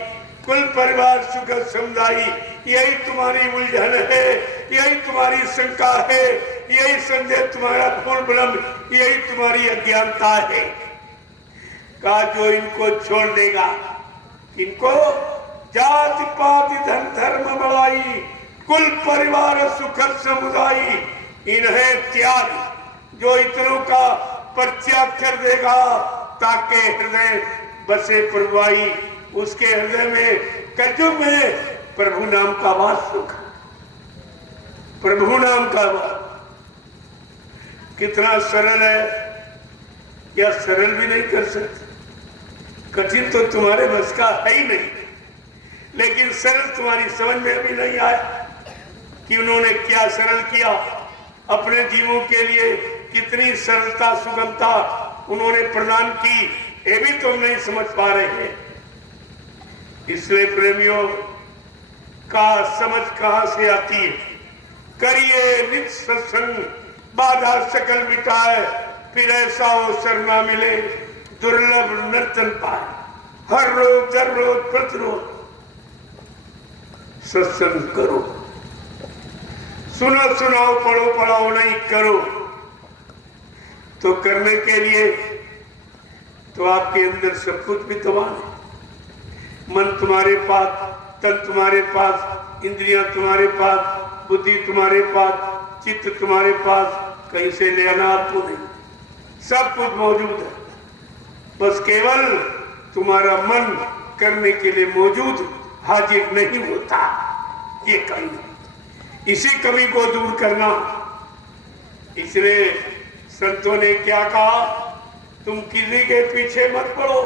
कुल परिवार सुखद समुदाय, यही तुम्हारी उलझन है, यही तुम्हारी शंका है, यही संदेह तुम्हारा पूर्ण भ्रम, यही तुम्हारी अज्ञानता है। का जो इनको छोड़ देगा, इनको जाति पाति धन धर्म बड़ाई कुल परिवार सुखद समुदाय इन्हें त्याग, जो इतनों का परित्याग कर देगा ताकि हृदय बसे प्रभु आई, उसके हृदय में कलयुग में प्रभु नाम का वास सुख, प्रभु नाम का वास। कितना सरल है, या सरल भी नहीं कर सकते, कठिन तो तुम्हारे बस का है ही नहीं, लेकिन सरल तुम्हारी समझ में अभी नहीं आया कि उन्होंने क्या सरल किया अपने जीवों के लिए, कितनी सरलता सुगमता उन्होंने प्रदान की, ये भी तुम नहीं समझ पा रहे हैं। इसलिए प्रेमियों का समझ कहां से आती है? करिए नित्य सत्संग बाधा सकल मिटाए, फिर ऐसा अवसर ना मिले दुर्लभ नर्तन पाए। हर रोज दर रोज प्रतिरोज सत्संग करो, सुनो सुनाओ पढ़ो पढ़ाओ नहीं करो। तो करने के लिए तो आपके अंदर सब कुछ विद्यमान है। मन तुम्हारे पास, तन तुम्हारे पास, इंद्रियां तुम्हारे पास, बुद्धि तुम्हारे पास, चित्त तुम्हारे पास, कहीं से ले आना आपको नहीं, सब कुछ मौजूद है। बस केवल तुम्हारा मन करने के लिए मौजूद हाजिर नहीं होता, ये कमी, इसी कमी को दूर करना। इसलिए संतों ने क्या कहा? तुम किसी के पीछे मत पड़ो,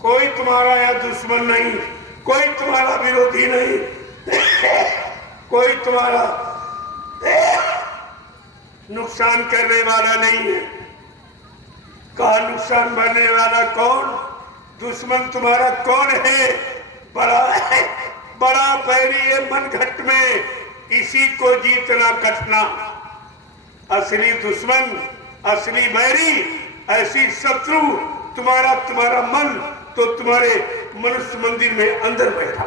कोई तुम्हारा या दुश्मन नहीं, कोई तुम्हारा विरोधी नहीं, कोई तुम्हारा नुकसान करने वाला नहीं है। कहा नुकसान करने वाला कौन? दुश्मन तुम्हारा कौन है? बड़ा बैरी है मन घट में, इसी को जीतना कठिना। असली दुश्मन, असली बैरी, ऐसी शत्रु तुम्हारा मन तो तुम्हारे मनुष्य मंदिर में अंदर बैठा,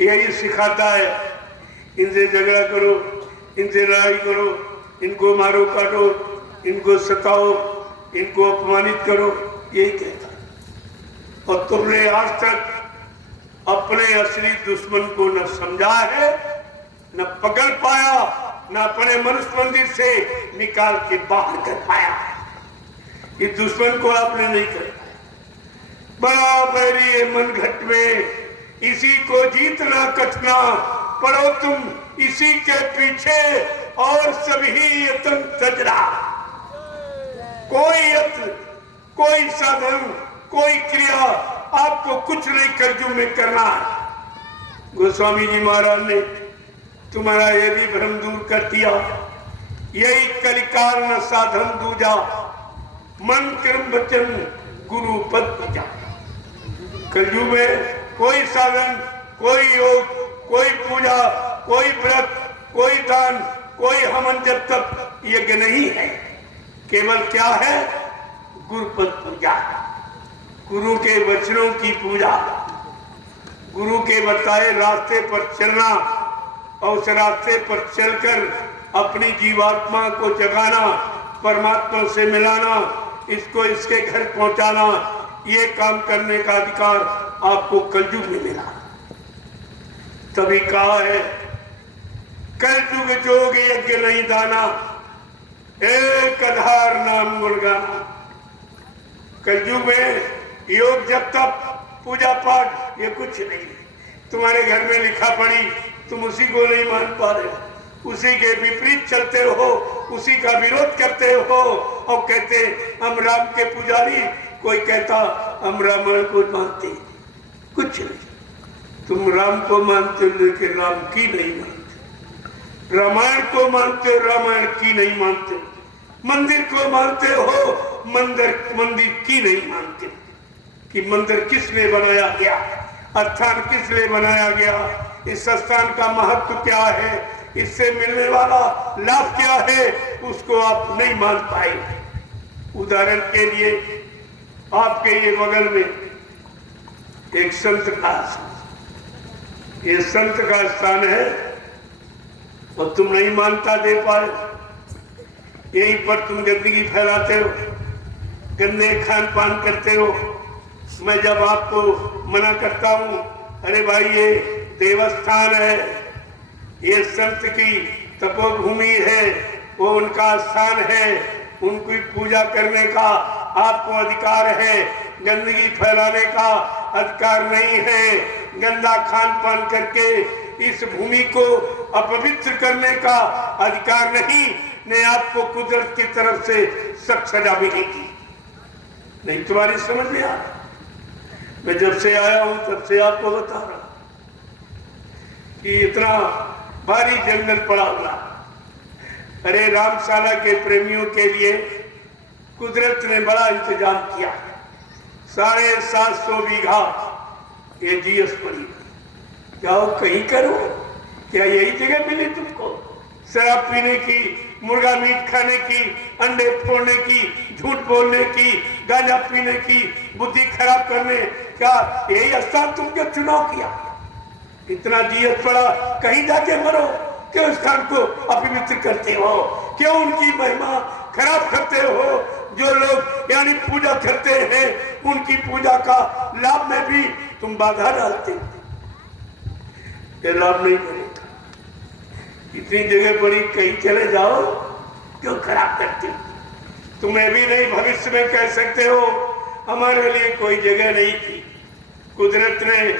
यही सिखाता है। इनसे झगड़ा करो, इनसे लड़ाई करो, इनको मारो काटो, इनको सताओ, इनको अपमानित करो, यही कहता है। और तुमने आज तक अपने असली दुश्मन को न समझा है, न पकड़ पाया, न अपने मनुष्य मंदिर से निकाल के बाहर कर पाया। इस दुश्मन को आपने नहीं कर, बड़ा बैरी है मन घट में, इसी को जीतना कठिना। पढ़ो तुम इसी के पीछे और सभी यत्न तजरा। कोई यत्न, कोई साधन, कोई क्रिया आपको कुछ नहीं कलयुग में करना है। गोस्वामी जी महाराज ने तुम्हारा ये भी भ्रम दूर कर दिया। यही कलिकाल न साधन दूजा, मन कर्म वचन गुरु पद पूजा। कलयुग में कोई साधन, कोई योग, कोई पूजा, कोई व्रत, कोई दान, कोई हवन जब तक यज्ञ नहीं है। केवल क्या है? गुरु पद पूजा, गुरु के वचनों की पूजा, गुरु के बताए रास्ते पर चलना और उस रास्ते पर चलकर अपनी जीवात्मा को जगाना, परमात्मा से मिलाना, इसको इसके घर पहुंचाना, ये काम करने का अधिकार आपको कलयुग में मिला। तभी कहा है कलयुग जोग यज्ञ नहीं दाना, एक आधार नाम गुणगाना। कलयुग में योग जब तक, पूजा पाठ ये कुछ नहीं, तुम्हारे घर में लिखा पढ़ी, तुम उसी को नहीं मान पा रहे हो, उसी के विपरीत चलते हो, उसी का विरोध करते हो और कहते हम राम के पुजारी, कोई कहता हम रावण को मानते। कुछ नहीं, तुम राम को मानते हो लेकिन राम की नहीं मानते, रामायण को मानते हो रामायण की नहीं मानते, मंदिर को मानते हो मंदिर की नहीं मानते कि मंदिर किसने बनाया गया, स्थान किस लिए बनाया गया, इस स्थान का महत्व क्या है, इससे मिलने वाला लाभ क्या है, उसको आप नहीं मान पाए। उदाहरण के लिए आपके ये बगल में एक संत का, ये संत का स्थान है और तुम नहीं मानता दे पाए, यहीं पर तुम गंदगी फैलाते हो, गंदे खान पान करते हो। मैं जब आपको मना करता हूँ, अरे भाई ये देवस्थान है, ये संत की तपोभूमि है, वो उनका स्थान है, उनकी पूजा करने का आपको अधिकार है, गंदगी फैलाने का अधिकार नहीं है, गंदा खान पान करके इस भूमि को अपवित्र करने का अधिकार नहीं आपको कुदरत की तरफ से सख्त सजा मिलेगी। नहीं तुम्हारी समझ में आ रहा, मैं जब से आया हूं तब से आपको बता रहा कि इतना भारी जंगल पड़ा हुआ। अरे रामशाला के प्रेमियों के लिए कुदरत ने बड़ा इंतजाम किया, 750 बीघा ये जीएस पड़ी, जाओ कहीं करो, क्या यही जगह मिली तुमको शराब पीने की, मुर्गा मीट खाने की, अंडे फोड़ने की, झूठ बोलने की, गांजा पीने की, बुद्धि खराब करने, क्या यही स्थान तुमको चुनाव किया? इतना जीएस पड़ा, कहीं जाके मरो, क्यों स्थान को अपवित्र करते हो, क्यों उनकी महिमा खराब करते हो? जो लोग यानी पूजा करते हैं उनकी पूजा का लाभ में भी तुम बाधा डालते हो, ये लाभ नहीं मिलेगा। इतनी जगह बड़ी, कहीं चले जाओ, क्यों खराब करते हो? तुम्हें भी नहीं भविष्य में कह सकते हो हमारे लिए कोई जगह नहीं थी, कुदरत ने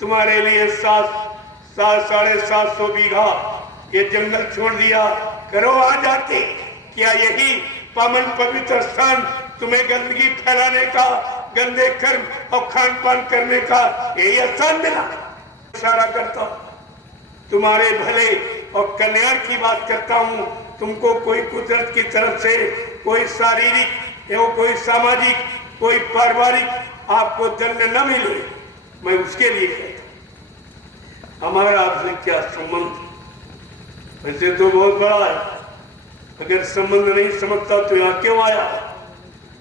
तुम्हारे लिए 750 बीघा ये जंगल छोड़ दिया, करो आ जाते। क्या यही पावन पवित्र स्थान तुम्हें गंदगी फैलाने का, गंदे कर्म और खान पान करने का यही स्थान मिला? इशारा करता हूं, तुम्हारे भले और कल्याण की बात करता हूं। तुमको कोई कुदरत की तरफ से कोई शारीरिक एवं कोई सामाजिक, कोई पारिवारिक आपको दंड न मिले, मैं उसके लिए कहता हूं। हमारा आपसे क्या संबंध? वैसे तो बहुत बड़ा है, अगर संबंध नहीं समझता तो यहाँ क्यों आया,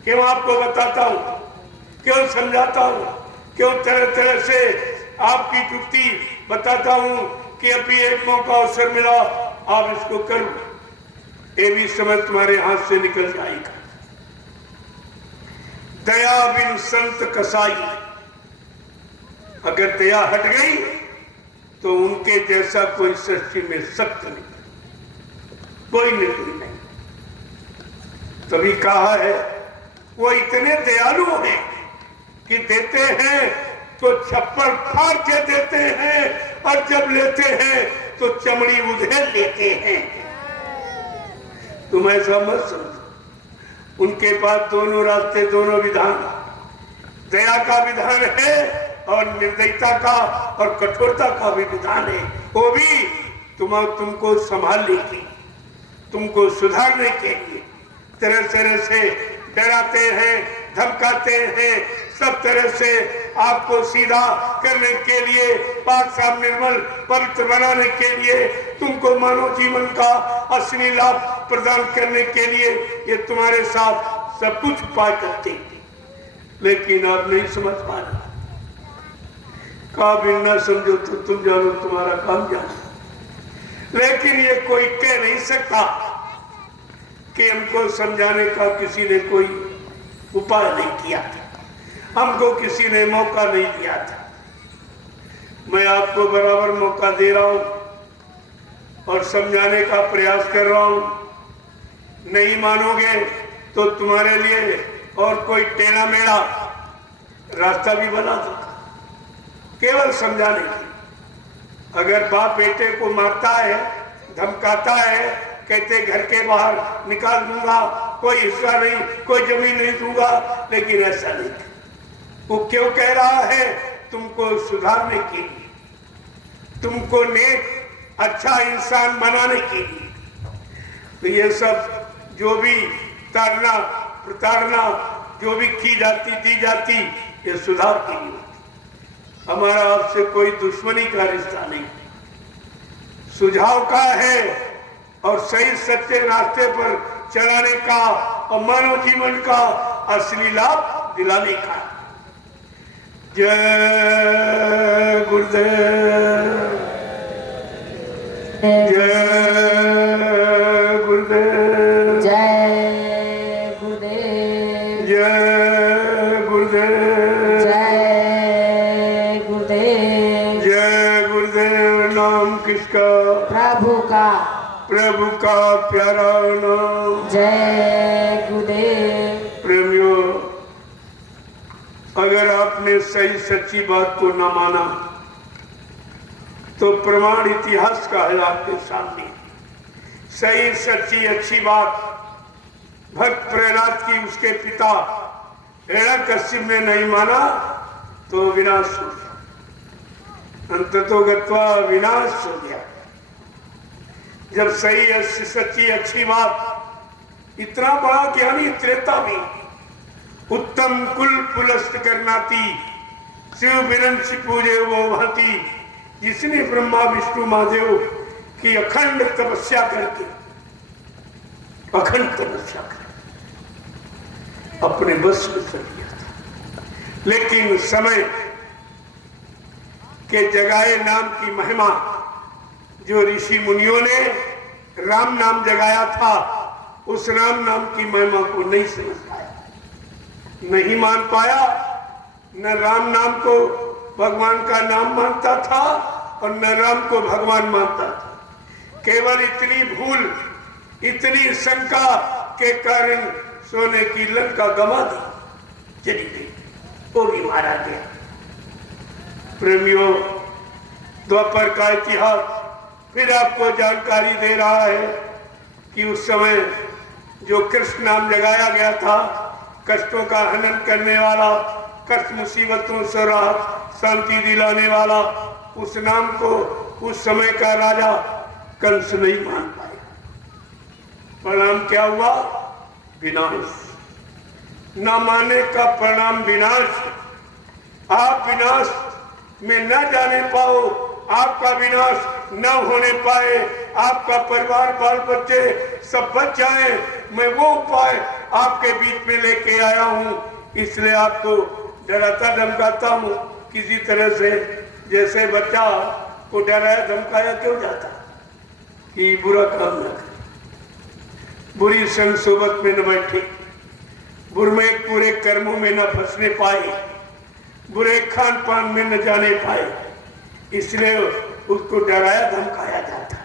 क्यों आपको बताता हूं, क्यों समझाता हूं, क्यों तरह तरह से आपकी युक्ति बताता हूं कि अभी एक मौका अवसर मिला, आप इसको करो, ये भी समय तुम्हारे हाथ से निकल जाएगा। दया बिन संत कसाई, अगर दया हट गई तो उनके जैसा कोई सृष्टि में सख्त नहीं, कोई नहीं। तभी कहा है वो इतने दयालु हैं कि देते हैं तो छप्पर फाड़ के देते हैं, और जब लेते हैं तो चमड़ी उधेड़ लेते हैं। तुम ऐसा मत समझो, उनके पास दोनों रास्ते, दोनों विधान, दया का विधान है और निर्दयता का और कठोरता का भी विधान है। वो भी तुमको संभालने की, तुमको सुधारने के लिए तरह तरह से डराते हैं, धमकाते हैं, सब तरह से आपको सीधा करने के लिए, पाक साफ निर्मल पवित्र बनाने के लिए, तुमको मानव जीवन का असली लाभ प्रदान करने के लिए ये तुम्हारे साथ सब कुछ उपाय करते हैं, लेकिन आप नहीं समझ पा रहे। का भी न समझो तो तुम जानो, तुम्हारा काम जानो, लेकिन ये कोई कह नहीं सकता कि हमको समझाने का किसी ने कोई उपाय नहीं किया था, हमको किसी ने मौका नहीं दिया था। मैं आपको बराबर मौका दे रहा हूं और समझाने का प्रयास कर रहा हूं। नहीं मानोगे तो तुम्हारे लिए और कोई टेढ़ा मेढ़ा रास्ता भी बना दूंगा, केवल समझाने की। अगर बाप बेटे को मारता है, धमकाता है, कहते घर के बाहर निकाल दूंगा, कोई हिस्सा नहीं, कोई जमीन नहीं दूंगा, लेकिन ऐसा नहीं। वो क्यों कह रहा है? तुमको सुधारने के लिए, तुमको नेक अच्छा इंसान बनाने के लिए। तो ये सब जो भी ताड़ना प्रताड़ना जो भी की जाती दी जाती, ये सुधार के लिए। हमारा आपसे कोई दुश्मनी का रिश्ता नहीं, सुझाव का है और सही सच्चे रास्ते पर चलाने का और मानव जीवन का असली लाभ दिलाने का। जय गुरुदेव, जय गुरुदेव, जय गुरुदेव, जय गुरुदेव, जय गुरुदेव। जय गुरुदेव। नाम किसका? प्रभु का, प्रभु का प्यारा नाम। जय गुरुदेव। प्रेमियों, अगर आपने सही सच्ची बात को न माना तो प्रमाण इतिहास का है आपके सामने। सही सच्ची अच्छी बात भक्त प्रहलाद की उसके पिता हिरण्यकश्यप ने नहीं माना तो विनाश हो गया, अंततोगत्वा विनाश हो गया। जब सही सच्ची अच्छी बात, इतना बड़ा ज्ञानी त्रेता में उत्तम कुल पुलस्त करनाती शिव बिरंश पूजे वो भांति, जिसने ब्रह्मा विष्णु महादेव की अखंड तपस्या करके, अखंड तपस्या करके अपने बस में कर लिया था। लेकिन समय के जगाए नाम की महिमा, जो ऋषि मुनियों ने राम नाम जगाया था, उस राम नाम की महिमा को नहीं समझ पाया, नहीं मान पाया। न राम नाम को भगवान का नाम मानता था और न राम को भगवान मानता था। केवल इतनी भूल, इतनी शंका के कारण सोने की लंका गंवा दी, चली गई, वो भी मारा गया। प्रेमियों, द्वापर का इतिहास फिर आपको जानकारी दे रहा है कि उस समय जो कृष्ण नाम जगाया गया था, कष्टों का हनन करने वाला, कष्ट मुसीबतों से राहत शांति दिलाने वाला, उस नाम को उस समय का राजा कंस नहीं मान पाया। परिणाम क्या हुआ? विनाश। न मानने का परिणाम विनाश। आप विनाश में न जाने पाओ, आपका विनाश न होने पाए, आपका परिवार बाल बच्चे सब बच जाए, मैं वो उपाय आपके बीच में लेके आया हूं। इसलिए आपको डराता धमकाता हूं किसी तरह से, जैसे बच्चा को डराया धमकाया क्यों जाता कि बुरा काम न करे, बुरी संग सोबत में न बैठे, बुरे कर्मों में न फंसने पाए, बुरे खान पान में न जाने पाए, इसलिए उसको डराया धमकाया जाता।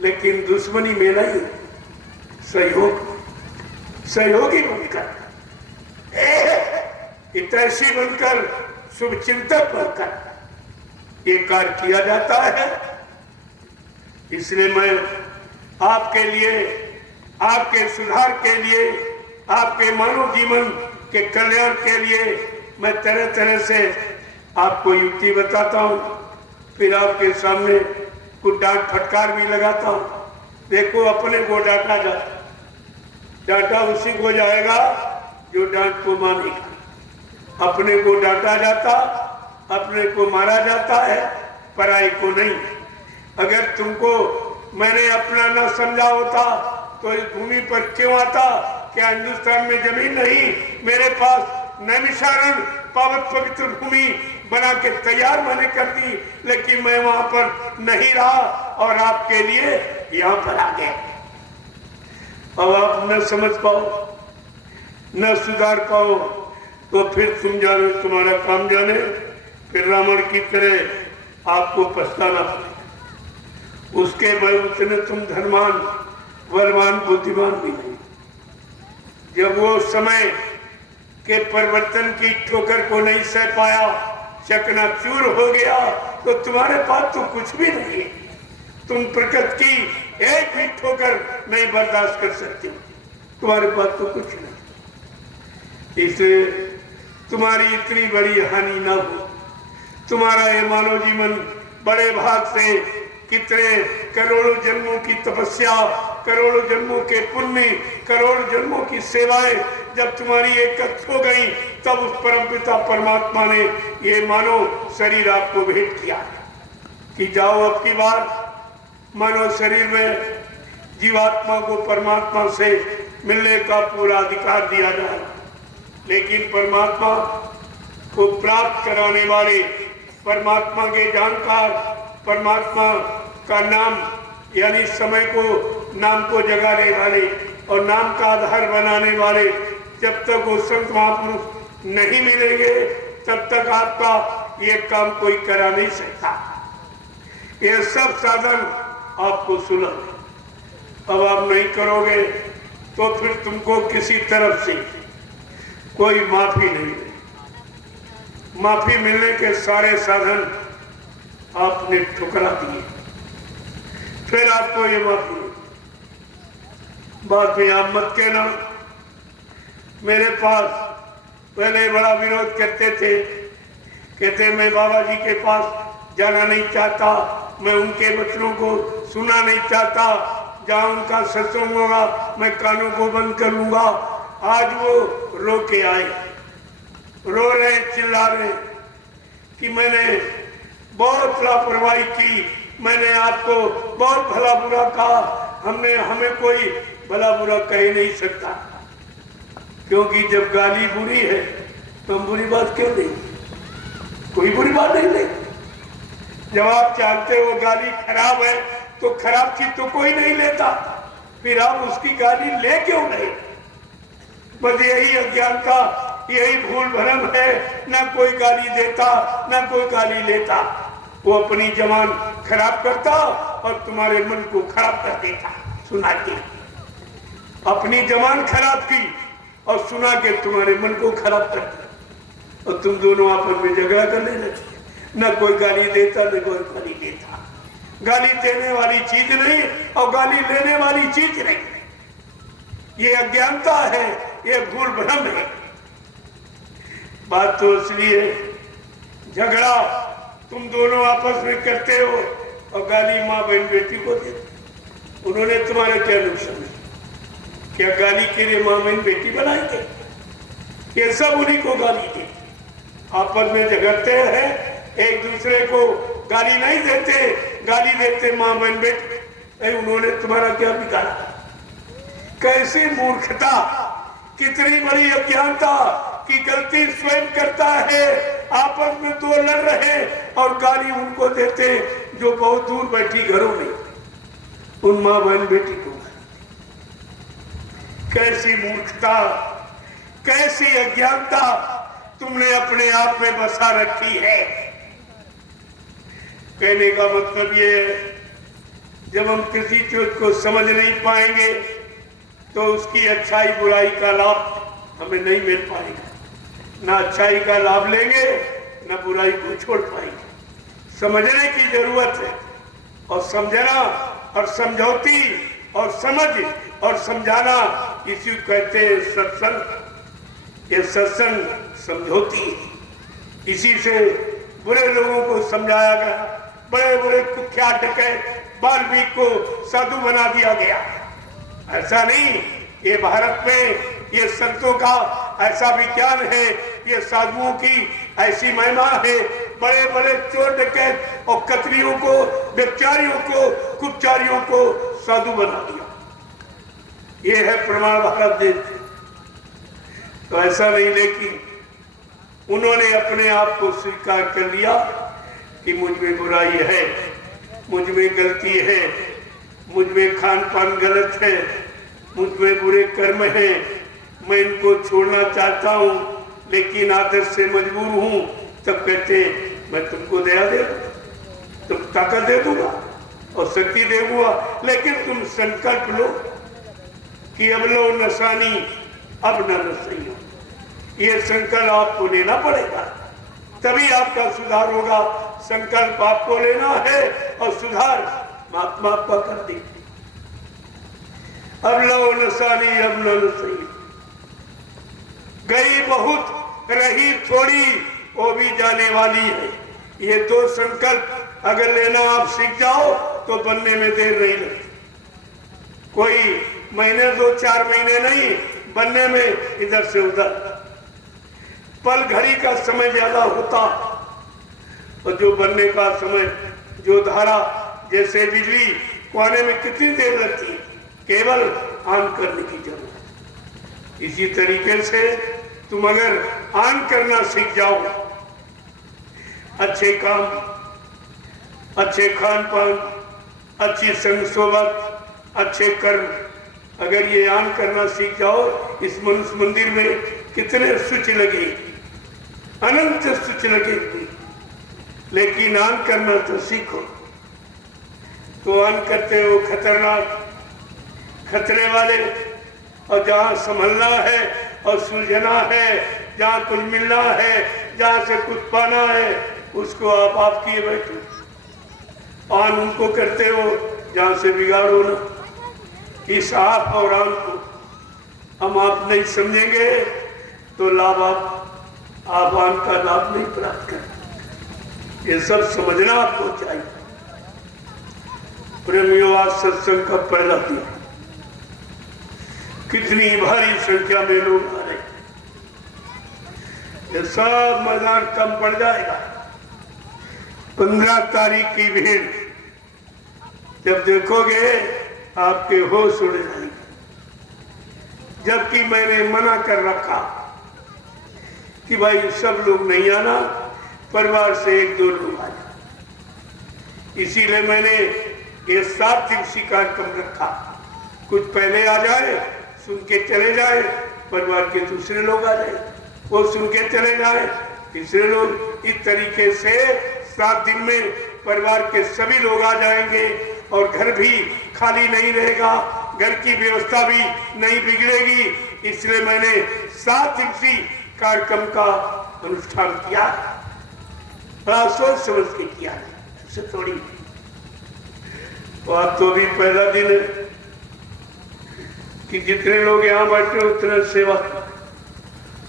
लेकिन दुश्मनी में नहीं, सहयोगी बनकर, हितैषी बनकर, शुभ चिंतक बनकर ये कार्य किया जाता है। इसलिए मैं आपके लिए, आपके सुधार के लिए, आपके मानव जीवन के कल्याण के लिए मैं तरह तरह से आपको युक्ति बताता हूँ, फिर आपके सामने कुछ डांट फटकार भी लगाता हूँ। देखो, अपने को डांटा जाता, डांटा उसी को जाएगा जो डांट को मानेगा। अपने को डांटा जाता, अपने को मारा जाता है, पराई को नहीं। अगर तुमको मैंने अपना न समझा होता तो इस भूमि पर क्यों आता? क्या हिंदुस्तान में जमीन नहीं मेरे पास? नैमिषारण्य पावन पवित्र भूमि बना के तैयार मैंने कर दी, लेकिन मैं वहां पर नहीं रहा और आपके लिए यहाँ पर आ गया। अब आप न समझ पाओ, न सुधार पाओ, तो फिर तुम जाने, तुम्हारा काम जाने, फिर रावण की तरह आपको पछताना पड़ेगा। उसके बाद उतने तुम धनवान, बलवान, बुद्धिमान भी नहीं। जब वो समय के परिवर्तन की ठोकर को नहीं सह पाया, चकनाचूर हो गया, तो तुम्हारे पास तो कुछ भी नहीं है। तुम प्रकृति की एक भी ठोकर नहीं बर्दाश्त कर सकते, तुम्हारे पास तो कुछ नहीं। इसलिए तुम्हारी इतनी बड़ी हानि ना हो। तुम्हारा ये मानव जीवन बड़े भाग से कितने करोड़ों जन्मों की तपस्या, करोड़ों जन्मों के पुण्य, करोड़ों जन्मों की सेवाएं जब तुम्हारी एकत्र हो गई, तब उस परमपिता परमात्मा ने ये मानव शरीर आपको भेंट किया कि जाओ अब की बार मानव शरीर में जीवात्मा को परमात्मा से मिलने का पूरा अधिकार दिया जाए। लेकिन परमात्मा को प्राप्त कराने वाले, परमात्मा के जानकार, परमात्मा का नाम यानी समय को, नाम को जगाने वाले और नाम का आधार बनाने वाले, जब तक वो संत महापुरुष नहीं मिलेंगे तब तक आपका ये काम कोई करा नहीं सकता। ये सब साधन आपको सुलभ है। अब आप नहीं करोगे तो फिर तुमको किसी तरफ से कोई माफी नहीं मिलेगी। माफी मिलने के सारे साधन आपने ठुकरा दिए, फिर आपको ये माफी नहीं। बाद में आप मत कहना मेरे पास पहले बड़ा विरोध करते थे, कहते मैं बाबा जी के पास जाना नहीं चाहता, मैं उनके वचनों को सुनना नहीं चाहता, जहाँ उनका सत्संग होगा मैं कानों को बंद कर लूंगा। आज वो रो के आए, रो रहे, चिल्ला रहे कि मैंने बहुत लापरवाही की, मैंने आपको बहुत भला बुरा कहा, हमें कोई भला बुरा कह ही नहीं सकता, क्योंकि जब गाली बुरी है तो हम बुरी बात क्यों नहीं, कोई बुरी बात नहीं लेते। जब आप जानते हो गाली खराब है तो खराब चीज तो कोई नहीं लेता, फिर आप उसकी गाली ले क्यों नहीं? बस यही अज्ञानता, यही भूल भ्रम है, ना कोई गाली देता ना कोई गाली लेता। वो अपनी जबान खराब करता और तुम्हारे मन को खराब कर देता सुना के। अपनी जबान खराब की और सुना के तुम्हारे मन को खराब कर दिया और तुम दोनों आपस में झगड़ा करने लगे। न कोई गाली देता न कोई गाली लेता। गाली देने वाली चीज नहीं और गाली लेने वाली चीज नहीं, ये अज्ञानता है, ये भूल भ्रम है। बात तो इसलिए झगड़ा तुम दोनों आपस में करते हो और गाली माँ बहन बेटी को देते। उन्होंने तुम्हारे क्या नुकसान, क्या गाली के लिए माँ बहन बेटी बनाई थे? ये सब उन्हीं को गाली दी। आपस में झगड़ते हैं, एक दूसरे को गाली नहीं देते, गाली देते माँ बहन बेटी। उन्होंने तुम्हारा क्या बिगाड़ा? कैसी मूर्खता, कितनी बड़ी अज्ञानता की गलती स्वयं करता है। आपस में दो लड़ रहे और गाली उनको देते जो बहुत दूर बैठी घरों में, उन माँ बहन बेटी को। कैसी मूर्खता, कैसी अज्ञानता तुमने अपने आप में बसा रखी है। कहने का मतलब ये है, जब हम किसी चीज को समझ नहीं पाएंगे तो उसकी अच्छाई बुराई का लाभ हमें नहीं मिल पाएगा। ना अच्छाई का लाभ लेंगे ना बुराई को छोड़ पाएंगे। समझने की जरूरत है और समझना और समझौती और समझ और समझाना, इसी को कहते हैं सत्संग। ये सत्संग समझौती है। इसी से बुरे लोगों को समझाया गया। बड़े बड़े कुख्यात डकैत वाल्मीकि को साधु बना दिया गया। ऐसा नहीं, ये भारत में ये संतों का ऐसा विज्ञान है, ये साधुओं की ऐसी महिमा है। बड़े बड़े चोर डकैत और कतलियों को, व्यभिचारियों को, कुचारियों को साधु बना दिया। ये है प्रमाण भारत देश। तो ऐसा नहीं, लेकिन उन्होंने अपने आप को स्वीकार कर लिया कि मुझ में बुराई है, मुझ में गलती है, मुझ में खान पान गलत है, मुझ में बुरे कर्म है, मैं इनको छोड़ना चाहता हूँ लेकिन आदत से मजबूर हूँ। तब कहते मैं तुमको दया दे दूंगा, तुम ताकत दे दूंगा और शक्ति दे दूंगा, लेकिन तुम संकल्प लो कि अब लो नसानी अब न नसई हो। ये संकल्प आपको लेना पड़ेगा। तभी आपका सुधार होगा। संकल्प आपको लेना है और सुधार महात्मा आपका कर देंगे। अब लो नसानी अब लो नसई, गई बहुत रही थोड़ी, वो भी जाने वाली है। ये दो संकल्प अगर लेना आप सीख जाओ तो बनने में देर नहीं लगती। कोई महीने 2-4 महीने नहीं, बनने में इधर से उधर पल घड़ी का समय ज्यादा होता, और जो बनने का समय, जो धारा, जैसे बिजली को आने में कितनी देर लगती है, केवल ऑन करने की जरूरत। इसी तरीके से तुम अगर ऑन करना सीख जाओ, अच्छे काम, अच्छे खान पान, अच्छी संग सोबत, अच्छे कर्म, अगर ये ऑन करना सीख जाओ, इस मनुष्य मंदिर में कितने स्विच लगे, अनंत स्विच लगे, लेकिन ऑन करना तो सीखो। तो ऑन करते हो खतरनाक, खतरे वाले, और जहां संभलना है और सुलझना है, जहां कुछ मिलना है, जहां से कुछ पाना है, उसको आप किए बैठो। ऑन उनको करते हो जहां से बिगाड़ो ना। इस आप और ऑन को हम आप नहीं समझेंगे तो लाभ आप ऑन का लाभ नहीं प्राप्त करेंगे। ये सब समझना आपको चाहिए। प्रेमियों, आज सत्संग का पहला दिन, कितनी भारी संख्या में लोग आ रहे हैं। ये सब मैदान कम पड़ जाएगा। 15 तारीख की भीड़ जब देखोगे आपके होश उड़ जाएंगे। जबकि मैंने मना कर रखा कि भाई सब लोग नहीं आना, परिवार से 1-2 लोग आ जाए। इसीलिए मैंने ये 7 दिवसीय कार्यक्रम रखा। कुछ पहले आ जाए, सुन के चले जाए, परिवार के दूसरे लोग आ जाए, वो सुन के चले जाए, तीसरे लोग। इस तरीके से 7 दिन में परिवार के सभी लोग आ जाएंगे और घर भी खाली नहीं रहेगा, घर की व्यवस्था भी नहीं बिगड़ेगी। इसलिए मैंने 7 दिवसीय कार्यक्रम का अनुष्ठान किया, बड़ा सोच समझ के किया है, उससे थोड़ी। और तो भी पहला दिन है कि जितने लोग यहाँ बैठे उतने सेवा,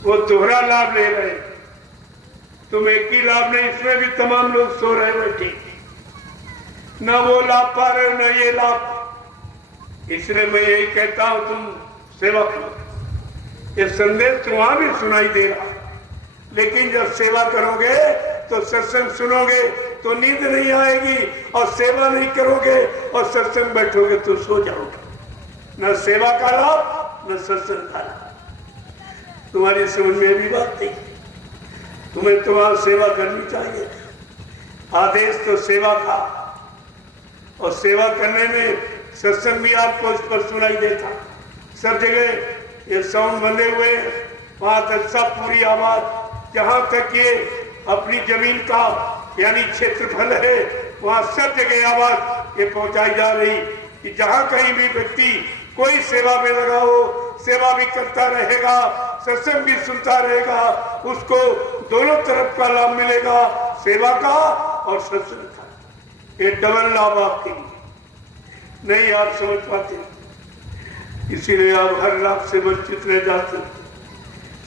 वो दोहरा लाभ ले रहे। तुम एक ही लाभ नहीं, इसमें भी तमाम लोग सो रहे बैठे, न वो लाभ पा रहे न ये लाभ। इसलिए मैं यही कहता हूं, तुम सेवा करो। ये संदेश वहां भी सुनाई दे रहा, लेकिन जब सेवा करोगे तो सत्संग सुनोगे तो नींद नहीं आएगी, और सेवा नहीं करोगे और सत्संग बैठोगे तो सो जाओगे। न सेवा का लाभ न सत्संग का लाभ। तुम्हारी समझ में भी बात नहीं। तुम्हें तुम्हारी सेवा करनी चाहिए। आदेश तो सेवा का, और सेवा करने में सत्संग भी आपको इस पर सुनाई देता। सब जगह ये साउंड बंधे हुए, वहां तक सब पूरी आवाज, जहां तक ये अपनी जमीन का यानी क्षेत्रफल है, वहां सब जगह आवाज ये पहुंचाई जा रही कि जहां कहीं भी व्यक्ति कोई सेवा में लगा हो, सेवा भी करता रहेगा, सत्संग भी सुनता रहेगा, उसको दोनों तरफ का लाभ मिलेगा, सेवा का और सत्संग का। ये डबल लाभ आपके लिए नहीं आप समझ पाते, इसीलिए आप हर लाभ से वंचित रह जाते।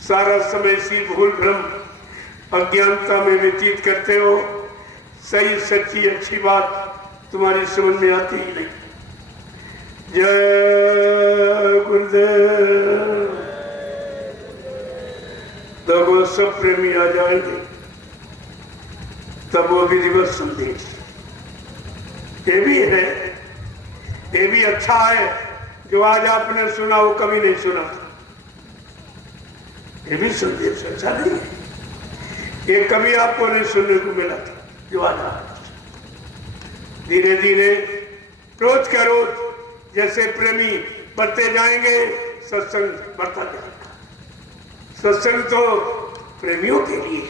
सारा समय इसी भूल भ्रम अज्ञानता में व्यतीत करते हो। सही सच्ची अच्छी बात तुम्हारी समझ में आती ही नहीं। जय गुरुदेव। तब वो सब प्रेमी आ जाएंगे, तब वो विधिवत संदेश ये भी है, ये भी अच्छा है। जो आज आपने सुना वो कभी नहीं सुना था, ये भी संदेश अच्छा नहीं है। ये कभी आपको नहीं सुनने को मिला था जो आज आप। धीरे धीरे रोज का रोज जैसे प्रेमी बढ़ते जाएंगे, सत्संग बढ़ता जाएगा। सत्संग तो प्रेमियों के लिए,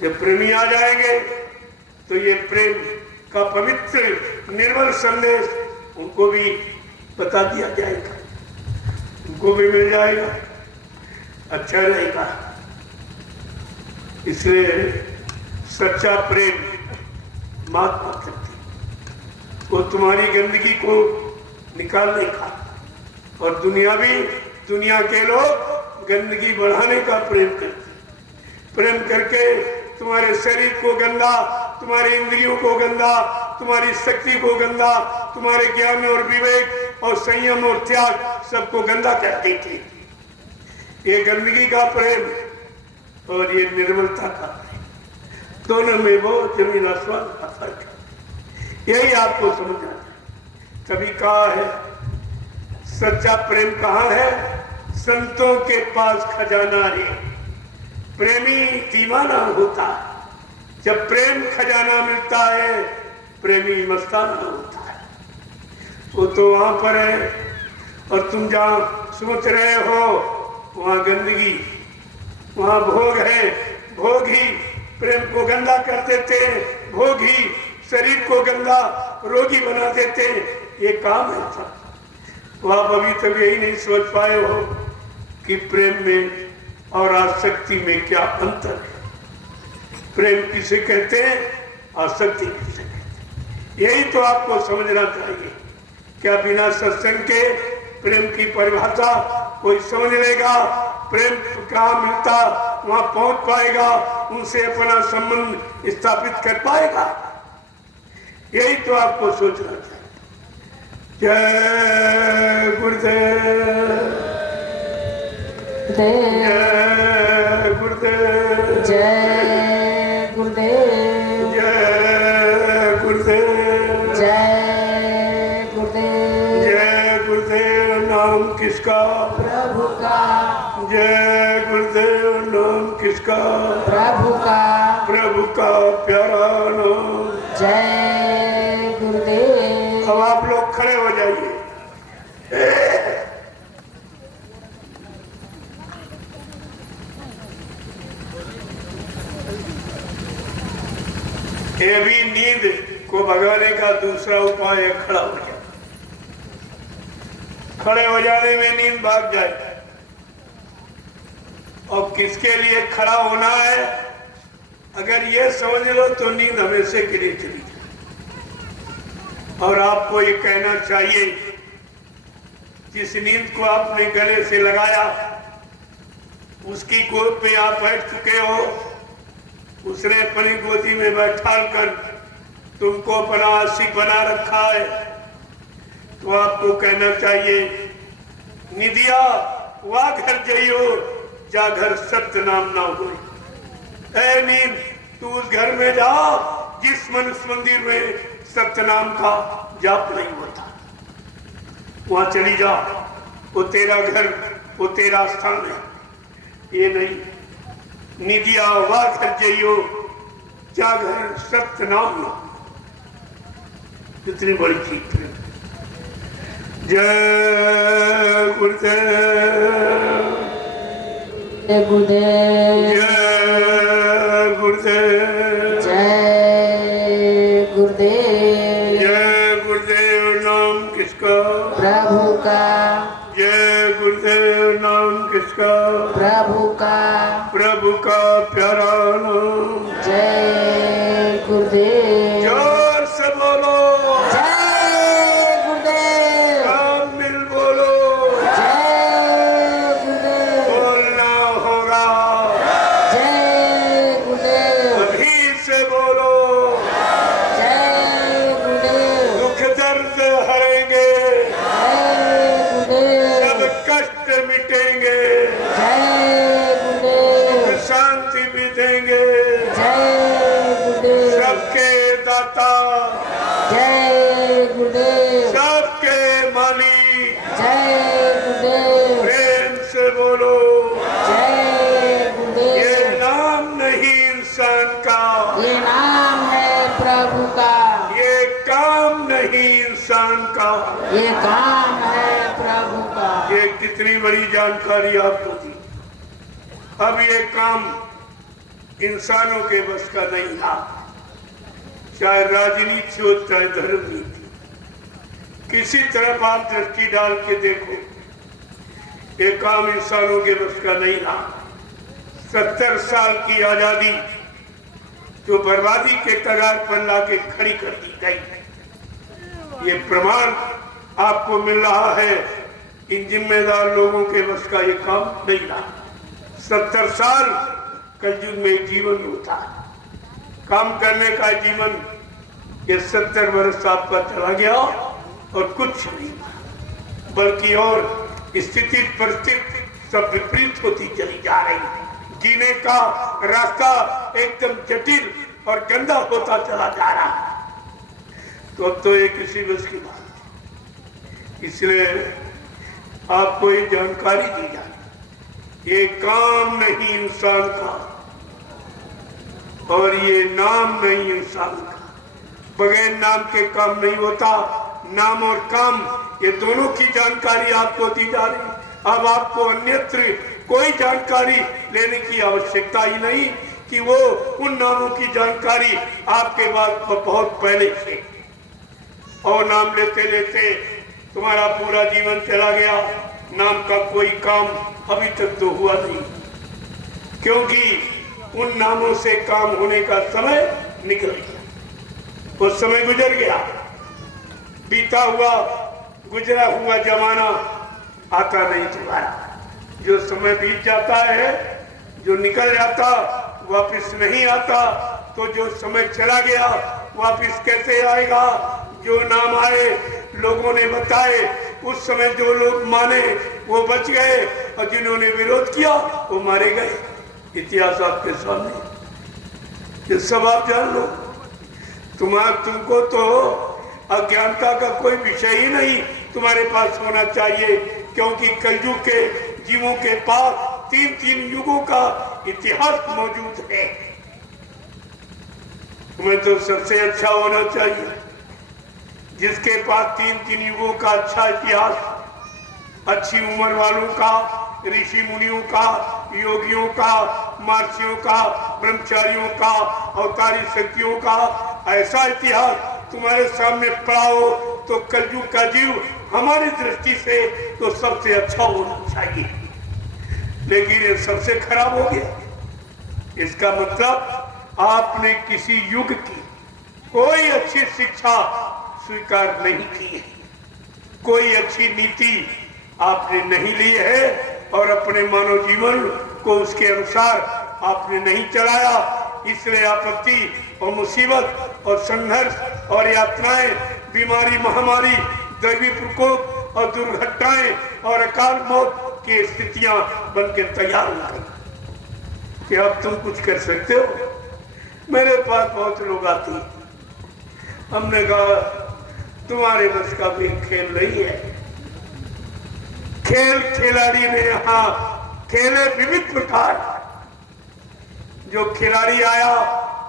जब प्रेमी आ जाएंगे तो ये प्रेम का पवित्र निर्मल संदेश उनको भी बता दिया जाएगा, उनको भी मिल जाएगा, अच्छा रहेगा। इसलिए सच्चा प्रेम महात्मा करती, वो तुम्हारी गंदगी को निकालने का, और दुनिया के लोग गंदगी बढ़ाने का प्रेम करते, प्रेम करके तुम्हारे शरीर को गंदा, तुम्हारे इंद्रियों को गंदा, तुम्हारी शक्ति को गंदा, तुम्हारे ज्ञान और विवेक और संयम और त्याग सबको गंदा कर देते। ये गंदगी का प्रेम और ये निर्मलता का प्रेम, दोनों में बहुत जमीन आसमान का फर्क है। यही आपको समझना है। कभी कहा है सच्चा प्रेम कहाँ है? संतों के पास खजाना है, प्रेमी दीवाना होता है। जब प्रेम खजाना मिलता है, प्रेमी मस्ताना होता है। वो तो वहां पर है, और तुम जहां सोच रहे हो वहां गंदगी, वहां भोग है। भोग ही प्रेम को गंदा कर देते हैं, भोग ही शरीर को गंदा रोगी बना देते हैं। ये काम है था। तो आप अभी तक यही नहीं सोच पाए हो कि प्रेम में और आसक्ति में क्या अंतर है। प्रेम किसे कहते हैं, आसक्ति किसे कहते हैं, यही तो आपको समझना चाहिए। क्या बिना सत्संग के प्रेम की परिभाषा कोई समझ लेगा? प्रेम कहाँ मिलता वहां पहुंच पाएगा, उनसे अपना संबंध स्थापित कर पाएगा? यही तो आपको सोचना चाहिए। जय गुरुदेव, जय गुरुदेव, जय गुरुदेव, जय गुरुदेव, जय गुरुदेव। जय गुरुदेव नाम किसका? प्रभु का। जय गुरुदेव नाम किसका? प्रभु का। प्रभु का प्यारा नाम। जय गुरुदेव। अब आप लोग खड़े हो जाइए। ये भी नींद को भगाने का दूसरा उपाय है, खड़ा हो जाए। खड़े हो जाने में नींद भाग जाए। और किसके लिए खड़ा होना है? अगर ये समझ लो तो नींद हमेशा के लिए चली जाए। और आपको ये कहना चाहिए, जिस नींद को आपने गले से लगाया, उसकी गोद में आप बैठ चुके हो, उसने अपनी गोदी में बैठाल कर तुमको अपना आशिक बना रखा है, तो आपको कहना चाहिए, निदिया वाह घर जाइयो, जा घर सत्य नाम ना हो। ऐ नींद, तू उस घर में जा जिस मनुष्य मंदिर में सत्य नाम का जाप नहीं होता। वहां चली जा, वो तेरा घर, वो तेरा स्थान है। ये नहीं, निदिया वाह घर जाइयो, जा घर सत्य नाम ना। कितनी बड़ी चीज है। जय गुरुदेव, जय गुरुदेव, जय गुरुदेव, जय गुरुदेव। जय गुरुदेव नाम किसका? प्रभु का। जय गुरुदेव नाम किसका? प्रभु का। प्रभु का प्यारा नाम। जय गुरुदेव। जोर से बोलो, जय गुरुदेव। काम मिल बोलो, जय गुरुदेव। बोलना होगा, जय गुरुदेव। अभी से बोलो। जय गुरुदेव। दुख दर्द हरेंगे, जय गुरुदेव। सब कष्ट मिटेंगे, जय गुरुदेव। शांति भी देंगे। जय गुरुदेव। सबके दाता, जय गुरुदेव। सबके मालिक, जय गुरुदेव। प्रेम से बोलो। जय ये गुरुदेव। नाम नहीं इंसान का, ये नाम है प्रभु का। ये काम नहीं इंसान का। ये काम है प्रभु का। ये कितनी बड़ी जानकारी आपको दी। अब ये काम इंसानों के बस का नहीं था, चाहे राजनीति हो चाहे धर्म नीति, किसी तरफ आप दृष्टि डाल के देखो, ये काम इंसानों के बस का नहीं था। 70 साल की आजादी जो बर्बादी के कगार पर लाके खड़ी कर दी गई। ये प्रमाण आपको मिल रहा है। इन जिम्मेदार लोगों के बस का ये काम नहीं रहा। 70 साल कलयुग में जीवन होता है, काम करने का जीवन। ये 70 वर्ष आपका चला गया और कुछ नहीं, बल्कि और स्थिति परिस्थिति सब विपरीत होती चली जा रही है। जीने का रास्ता एकदम जटिल और गंदा होता चला जा रहा है। तो अब तो ये किसी बस की बात नहीं। इसलिए आपको ये जानकारी दी जाए, ये काम नहीं इंसान का और ये नाम नहीं इंसान का। बगैर नाम के काम नहीं होता। नाम और काम ये दोनों की जानकारी आपको दी जा रही है। अब आपको अन्यत्र कोई जानकारी लेने की आवश्यकता ही नहीं कि वो उन नामों की जानकारी आपके पास बहुत पहले से, और नाम लेते लेते तुम्हारा पूरा जीवन चला गया। नाम का कोई काम अभी तक तो हुआ नहीं, क्योंकि उन नामों से काम होने का समय निकल गया। वो समय गुजर गया। बीता हुआ गुजरा हुआ जमाना आता नहीं दोबारा। जो समय बीत जाता है, जो निकल जाता, वापस नहीं आता। तो जो समय चला गया वापस कैसे आएगा? जो नाम आए, लोगों ने बताए, उस समय जो लोग माने वो बच गए और जिन्होंने विरोध किया वो मारे गए। इतिहास आपके सामने, ये सब आप जान लो। तुमको तो अज्ञानता का कोई विषय ही नहीं तुम्हारे पास होना चाहिए, क्योंकि कलयुग के जीवों के पास 3 युगों का इतिहास मौजूद है। तुम्हें तो सबसे अच्छा होना चाहिए, जिसके पास 3 युगों का अच्छा इतिहास, अच्छी उम्र वालों का, ऋषि मुनियों का, योगियों का, महर्षियों का, ब्रह्मचारियों का, अवतारी शक्तियों का ऐसा इतिहास तुम्हारे सामने पड़ा हो तो कलयुग का जीव हमारी दृष्टि से तो सबसे अच्छा होना चाहिए। लेकिन ये सबसे खराब हो गया। इसका मतलब आपने किसी युग की कोई अच्छी शिक्षा स्वीकार नहीं की है, कोई अच्छी नीति आपने नहीं ली है और अपने मानव जीवन को उसके अनुसार आपने नहीं चलाया। इसलिए आपत्ति और मुसीबत और संघर्ष और यातनाएं, बीमारी, महामारी, दैवी प्रकोप और दुर्घटनाएं और अकाल मौत की स्थितियां बनकर तैयार हो गई कि अब तुम कुछ कर सकते हो। मेरे पास बहुत लोग आते हैं, हमने कहा तुम्हारे बस का भी खेल नहीं है। खेल खिलाड़ी ने यहाँ खेले विविध प्रकार। जो खिलाड़ी आया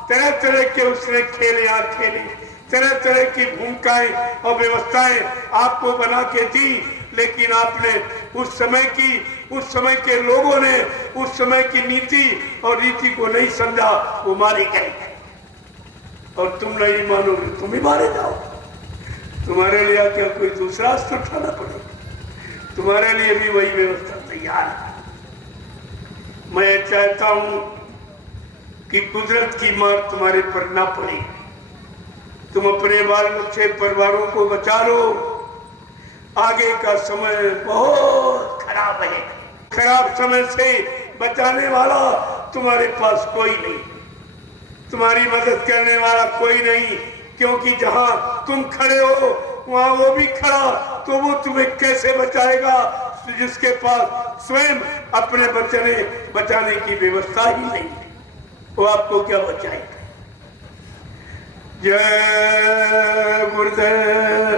तरह तरह के उसने खेल यहाँ खेले, तरह तरह की भूमिकाएं और व्यवस्थाएं आपको बना के दी, लेकिन आपने उस समय के लोगों ने उस समय की नीति और रीति को नहीं समझा, वो मारे गए। और तुम नहीं मानोगे, तुम ही मारे जाओ। तुम्हारे लिए क्या कोई दूसरा अस्त्र उठाना पड़ेगा? तुम्हारे लिए भी वही व्यवस्था तैयार है। मैं चाहता हूं कि कुदरत की मार तुम्हारे पर ना पड़े। तुम अपने बाल बच्चे परिवारों को बचा लो। आगे का समय बहुत खराब है। खराब समय से बचाने वाला तुम्हारे पास कोई नहीं, तुम्हारी मदद करने वाला कोई नहीं, क्योंकि जहां तुम खड़े हो वहां वो भी खड़ा, तो वो तुम्हें कैसे बचाएगा जिसके पास स्वयं अपने बचाने की व्यवस्था ही नहीं है? वो आपको क्या बचाएगा? जय गुरुदेव,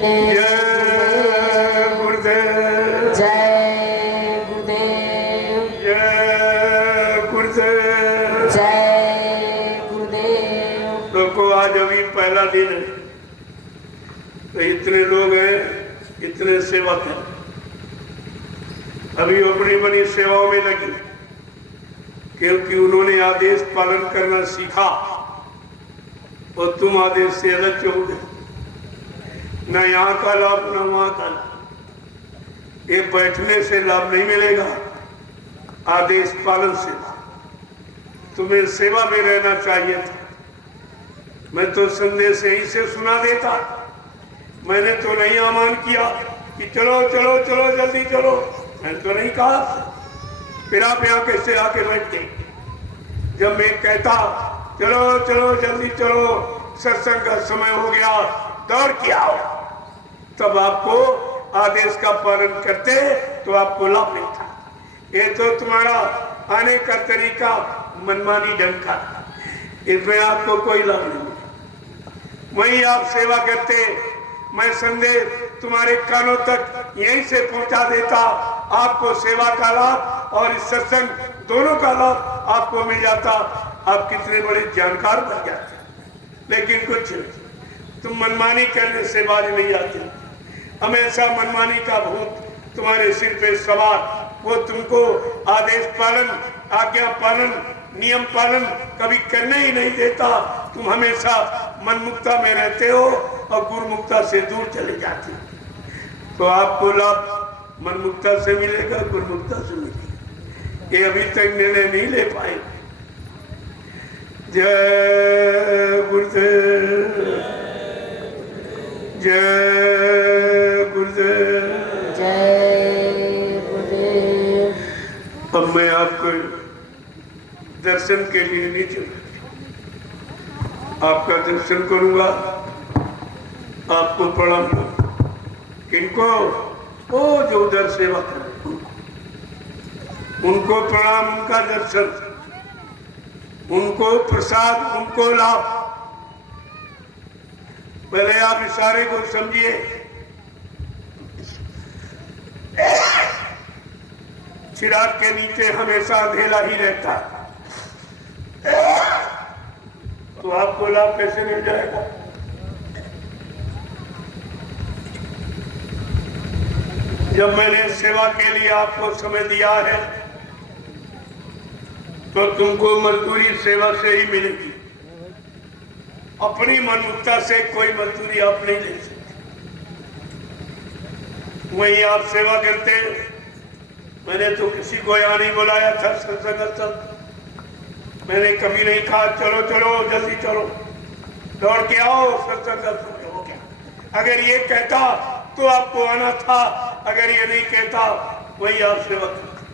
जय गुरुदेव, जय गुरुदेव, जय गुरुदेव, जय गुरुदेव। तो आज अभी पहला दिन है, तो इतने लोग हैं, इतने सेवक हैं, अभी अपनी बनी सेवाओं में लगी, क्योंकि उन्होंने आदेश पालन करना सीखा और तुम आदेश से अलग हो गए। न यहाँ का लाभ न वहां का लाभ। ये बैठने से लाभ नहीं मिलेगा, आदेश पालन से। तुम्हें सेवा में रहना चाहिए था। मैं तो संदेश यहीं से सुना देता, मैंने तो नहीं आह्वान किया कि चलो चलो चलो जल्दी चलो, मैंने तो नहीं कहा। फिर आप यहाँ कैसे आके बैठ गए? जब मैं कहता चलो चलो जल्दी चलो, सत्संग का समय हो गया, दौड़ के आओ, तब आपको आदेश का पालन करते तो आपको लाभ मिलता। ये तो तुम्हारा आने का तरीका मनमानी ढंग का, इसमें आपको कोई लाभ नहीं। वही आप सेवा करते, मैं संदेश तुम्हारे कानों तक यहीं से पहुंचा देता, आपको सेवा का लाभ और इस सत्संग दोनों का लाभ आपको मिल जाता। आप कितने बड़े जानकार बन जाते। लेकिन कुछ तुम मनमानी करने से बाज नहीं आते। हमेशा मनमानी का भूत तुम्हारे सिर पे सवार, वो तुमको आदेश पालन, आज्ञा पालन, नियम पालन कभी करने ही नहीं देता। तुम हमेशा मनमुक्ता में रहते हो और गुरुमुक्ता से दूर चले जाते हो। तो आपको लाभ मनमुक्ता से मिलेगा, गुरुमुक्ता से मिलेगा। ये अभी तक निर्णय नहीं ले पाए। जय गुरुदेव, जय गुरुदेव, जय गुरुदेव। अब मैं आपको दर्शन के लिए नहीं चलूंगा, आपका दर्शन करूंगा, आपको प्रणाम करूंगा। किनको? वो जो उधर सेवा करें उनको प्रणाम, उनका दर्शन, उनको प्रसाद, उनको लाभ। पहले आप इशारे को समझिए। चिराग के नीचे हमेशा अंधेरा ही रहता, तो आपको लाभ कैसे मिल जाएगा? जब मैंने सेवा के लिए आपको समय दिया है तो तुमको मजदूरी सेवा से ही मिलेगी। अपनी मनमुक्ता से कोई मजदूरी आप नहीं ले सकते। वही आप सेवा करते। मैंने तो किसी को यहाँ नहीं बुलाया था सत्संग, मैंने कभी नहीं कहा चलो चलो जल्दी चलो, दौड़ के आओ, सत्संग हो गया। अगर ये कहता तो आपको आना था, अगर ये नहीं कहता वही आप सेवा करते,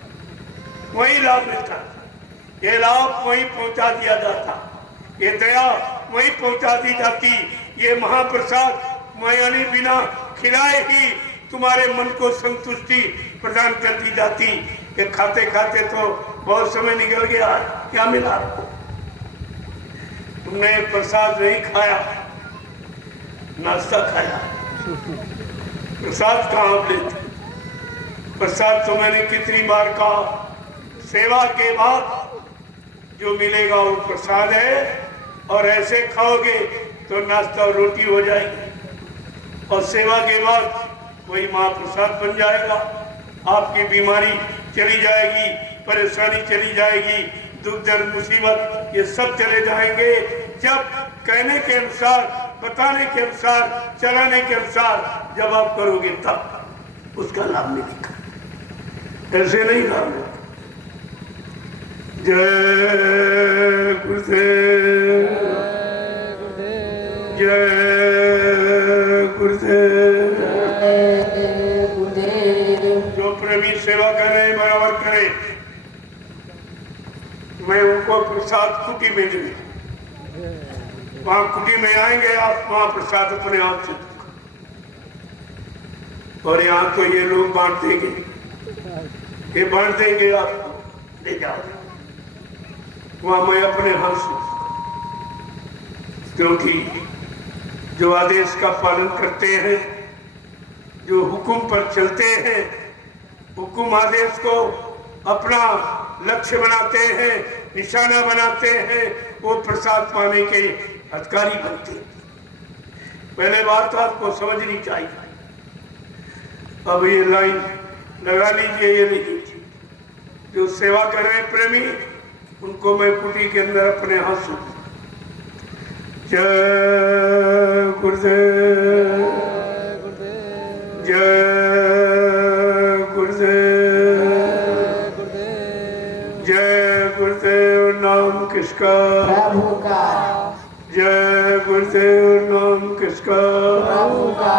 वही लाभ मिलता। ये लाभ वही पहुंचा दिया जाता, ये दया वही पहुंचा दी जाती, ये महाप्रसाद मैंने बिना खिलाए ही तुम्हारे मन को संतुष्टि प्रदान कर दी जाती। ये खाते खाते तो बहुत समय निकल गया, क्या मिला आपको? तुमने प्रसाद नहीं खाया, नाश्ता खाया। प्रसाद कहाँ लेते? प्रसाद तो मैंने कितनी बार कहा, सेवा के बाद जो मिलेगा वो प्रसाद है, और ऐसे खाओगे तो नाश्ता और रोटी हो जाएगी, और सेवा के बाद वही महाप्रसाद बन जाएगा। आपकी बीमारी चली जाएगी, परेशानी चली जाएगी, दुख दर्द मुसीबत ये सब चले जाएंगे, जब कहने के अनुसार, बताने के अनुसार, चलाने के अनुसार जब आप करोगे तब उसका लाभ मिलेगा, ऐसे नहीं लाभ मिलेगा। जय गुरुदेव, जय गुरुदेव। जो प्रेमी सेवा करे बराबर करे, मैं उनको प्रसाद कुटी में दूंगा। वहां कुटी में आएंगे आप, वहां प्रसाद अपने आप से, और यहाँ तो ये लोग बांट देंगे, ये बांट देंगे, आपको ले जाओ। वहां मैं अपने हाथ से, क्योंकि जो आदेश का पालन करते हैं, जो हुक्म पर चलते हैं, हुक्म आदेश को अपना लक्ष्य बनाते हैं, निशाना बनाते हैं, वो प्रसाद पाने के अधिकारी बनते हैं। पहले बात आपको समझनी चाहिए। अब ये लाइन लगा लीजिए, ये लिखिए। जो सेवा कर रहे हैं प्रेमी, उनको मैं कुटी के अंदर अपने हाथ से, जय गुरुदेव, जय गुरुदेव, जय गुरुदेव नाम किसका? प्रभु का। जय गुरुदेव नाम किसका? प्रभु का।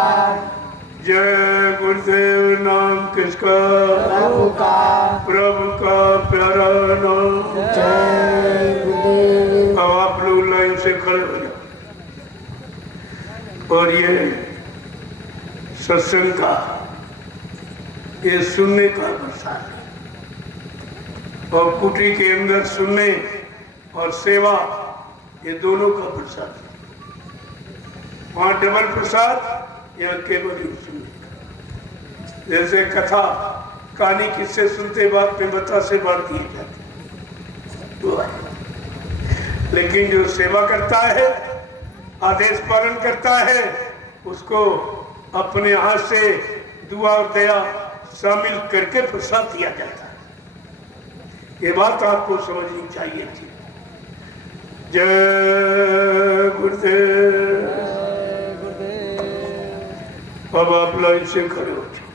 जय गुरुदेव नाम किसका? प्रभु का। प्रभु का प्यारा नाम। जय गुरुदेव। अब आप लोग लाइन से खड़े हो जाओ और ये सत्संग का ये सुनने का प्रसाद है और कुटी के अंदर सुनने और सेवा ये दोनों का प्रसाद है। वहां डबल प्रसाद, यहाँ केवल ही सुनने का। जैसे कथा कहानी किससे सुनते बात में बता से बांट दिए जाते तो है। लेकिन जो सेवा करता है, आदेश पालन करता है, उसको अपने हाथ से दुआ और दया शामिल करके प्रसाद दिया जाता है। ये बात आपको समझनी चाहिए थी। जय गुरुदेव। अब आप लाइन से खड़े हो जाओ।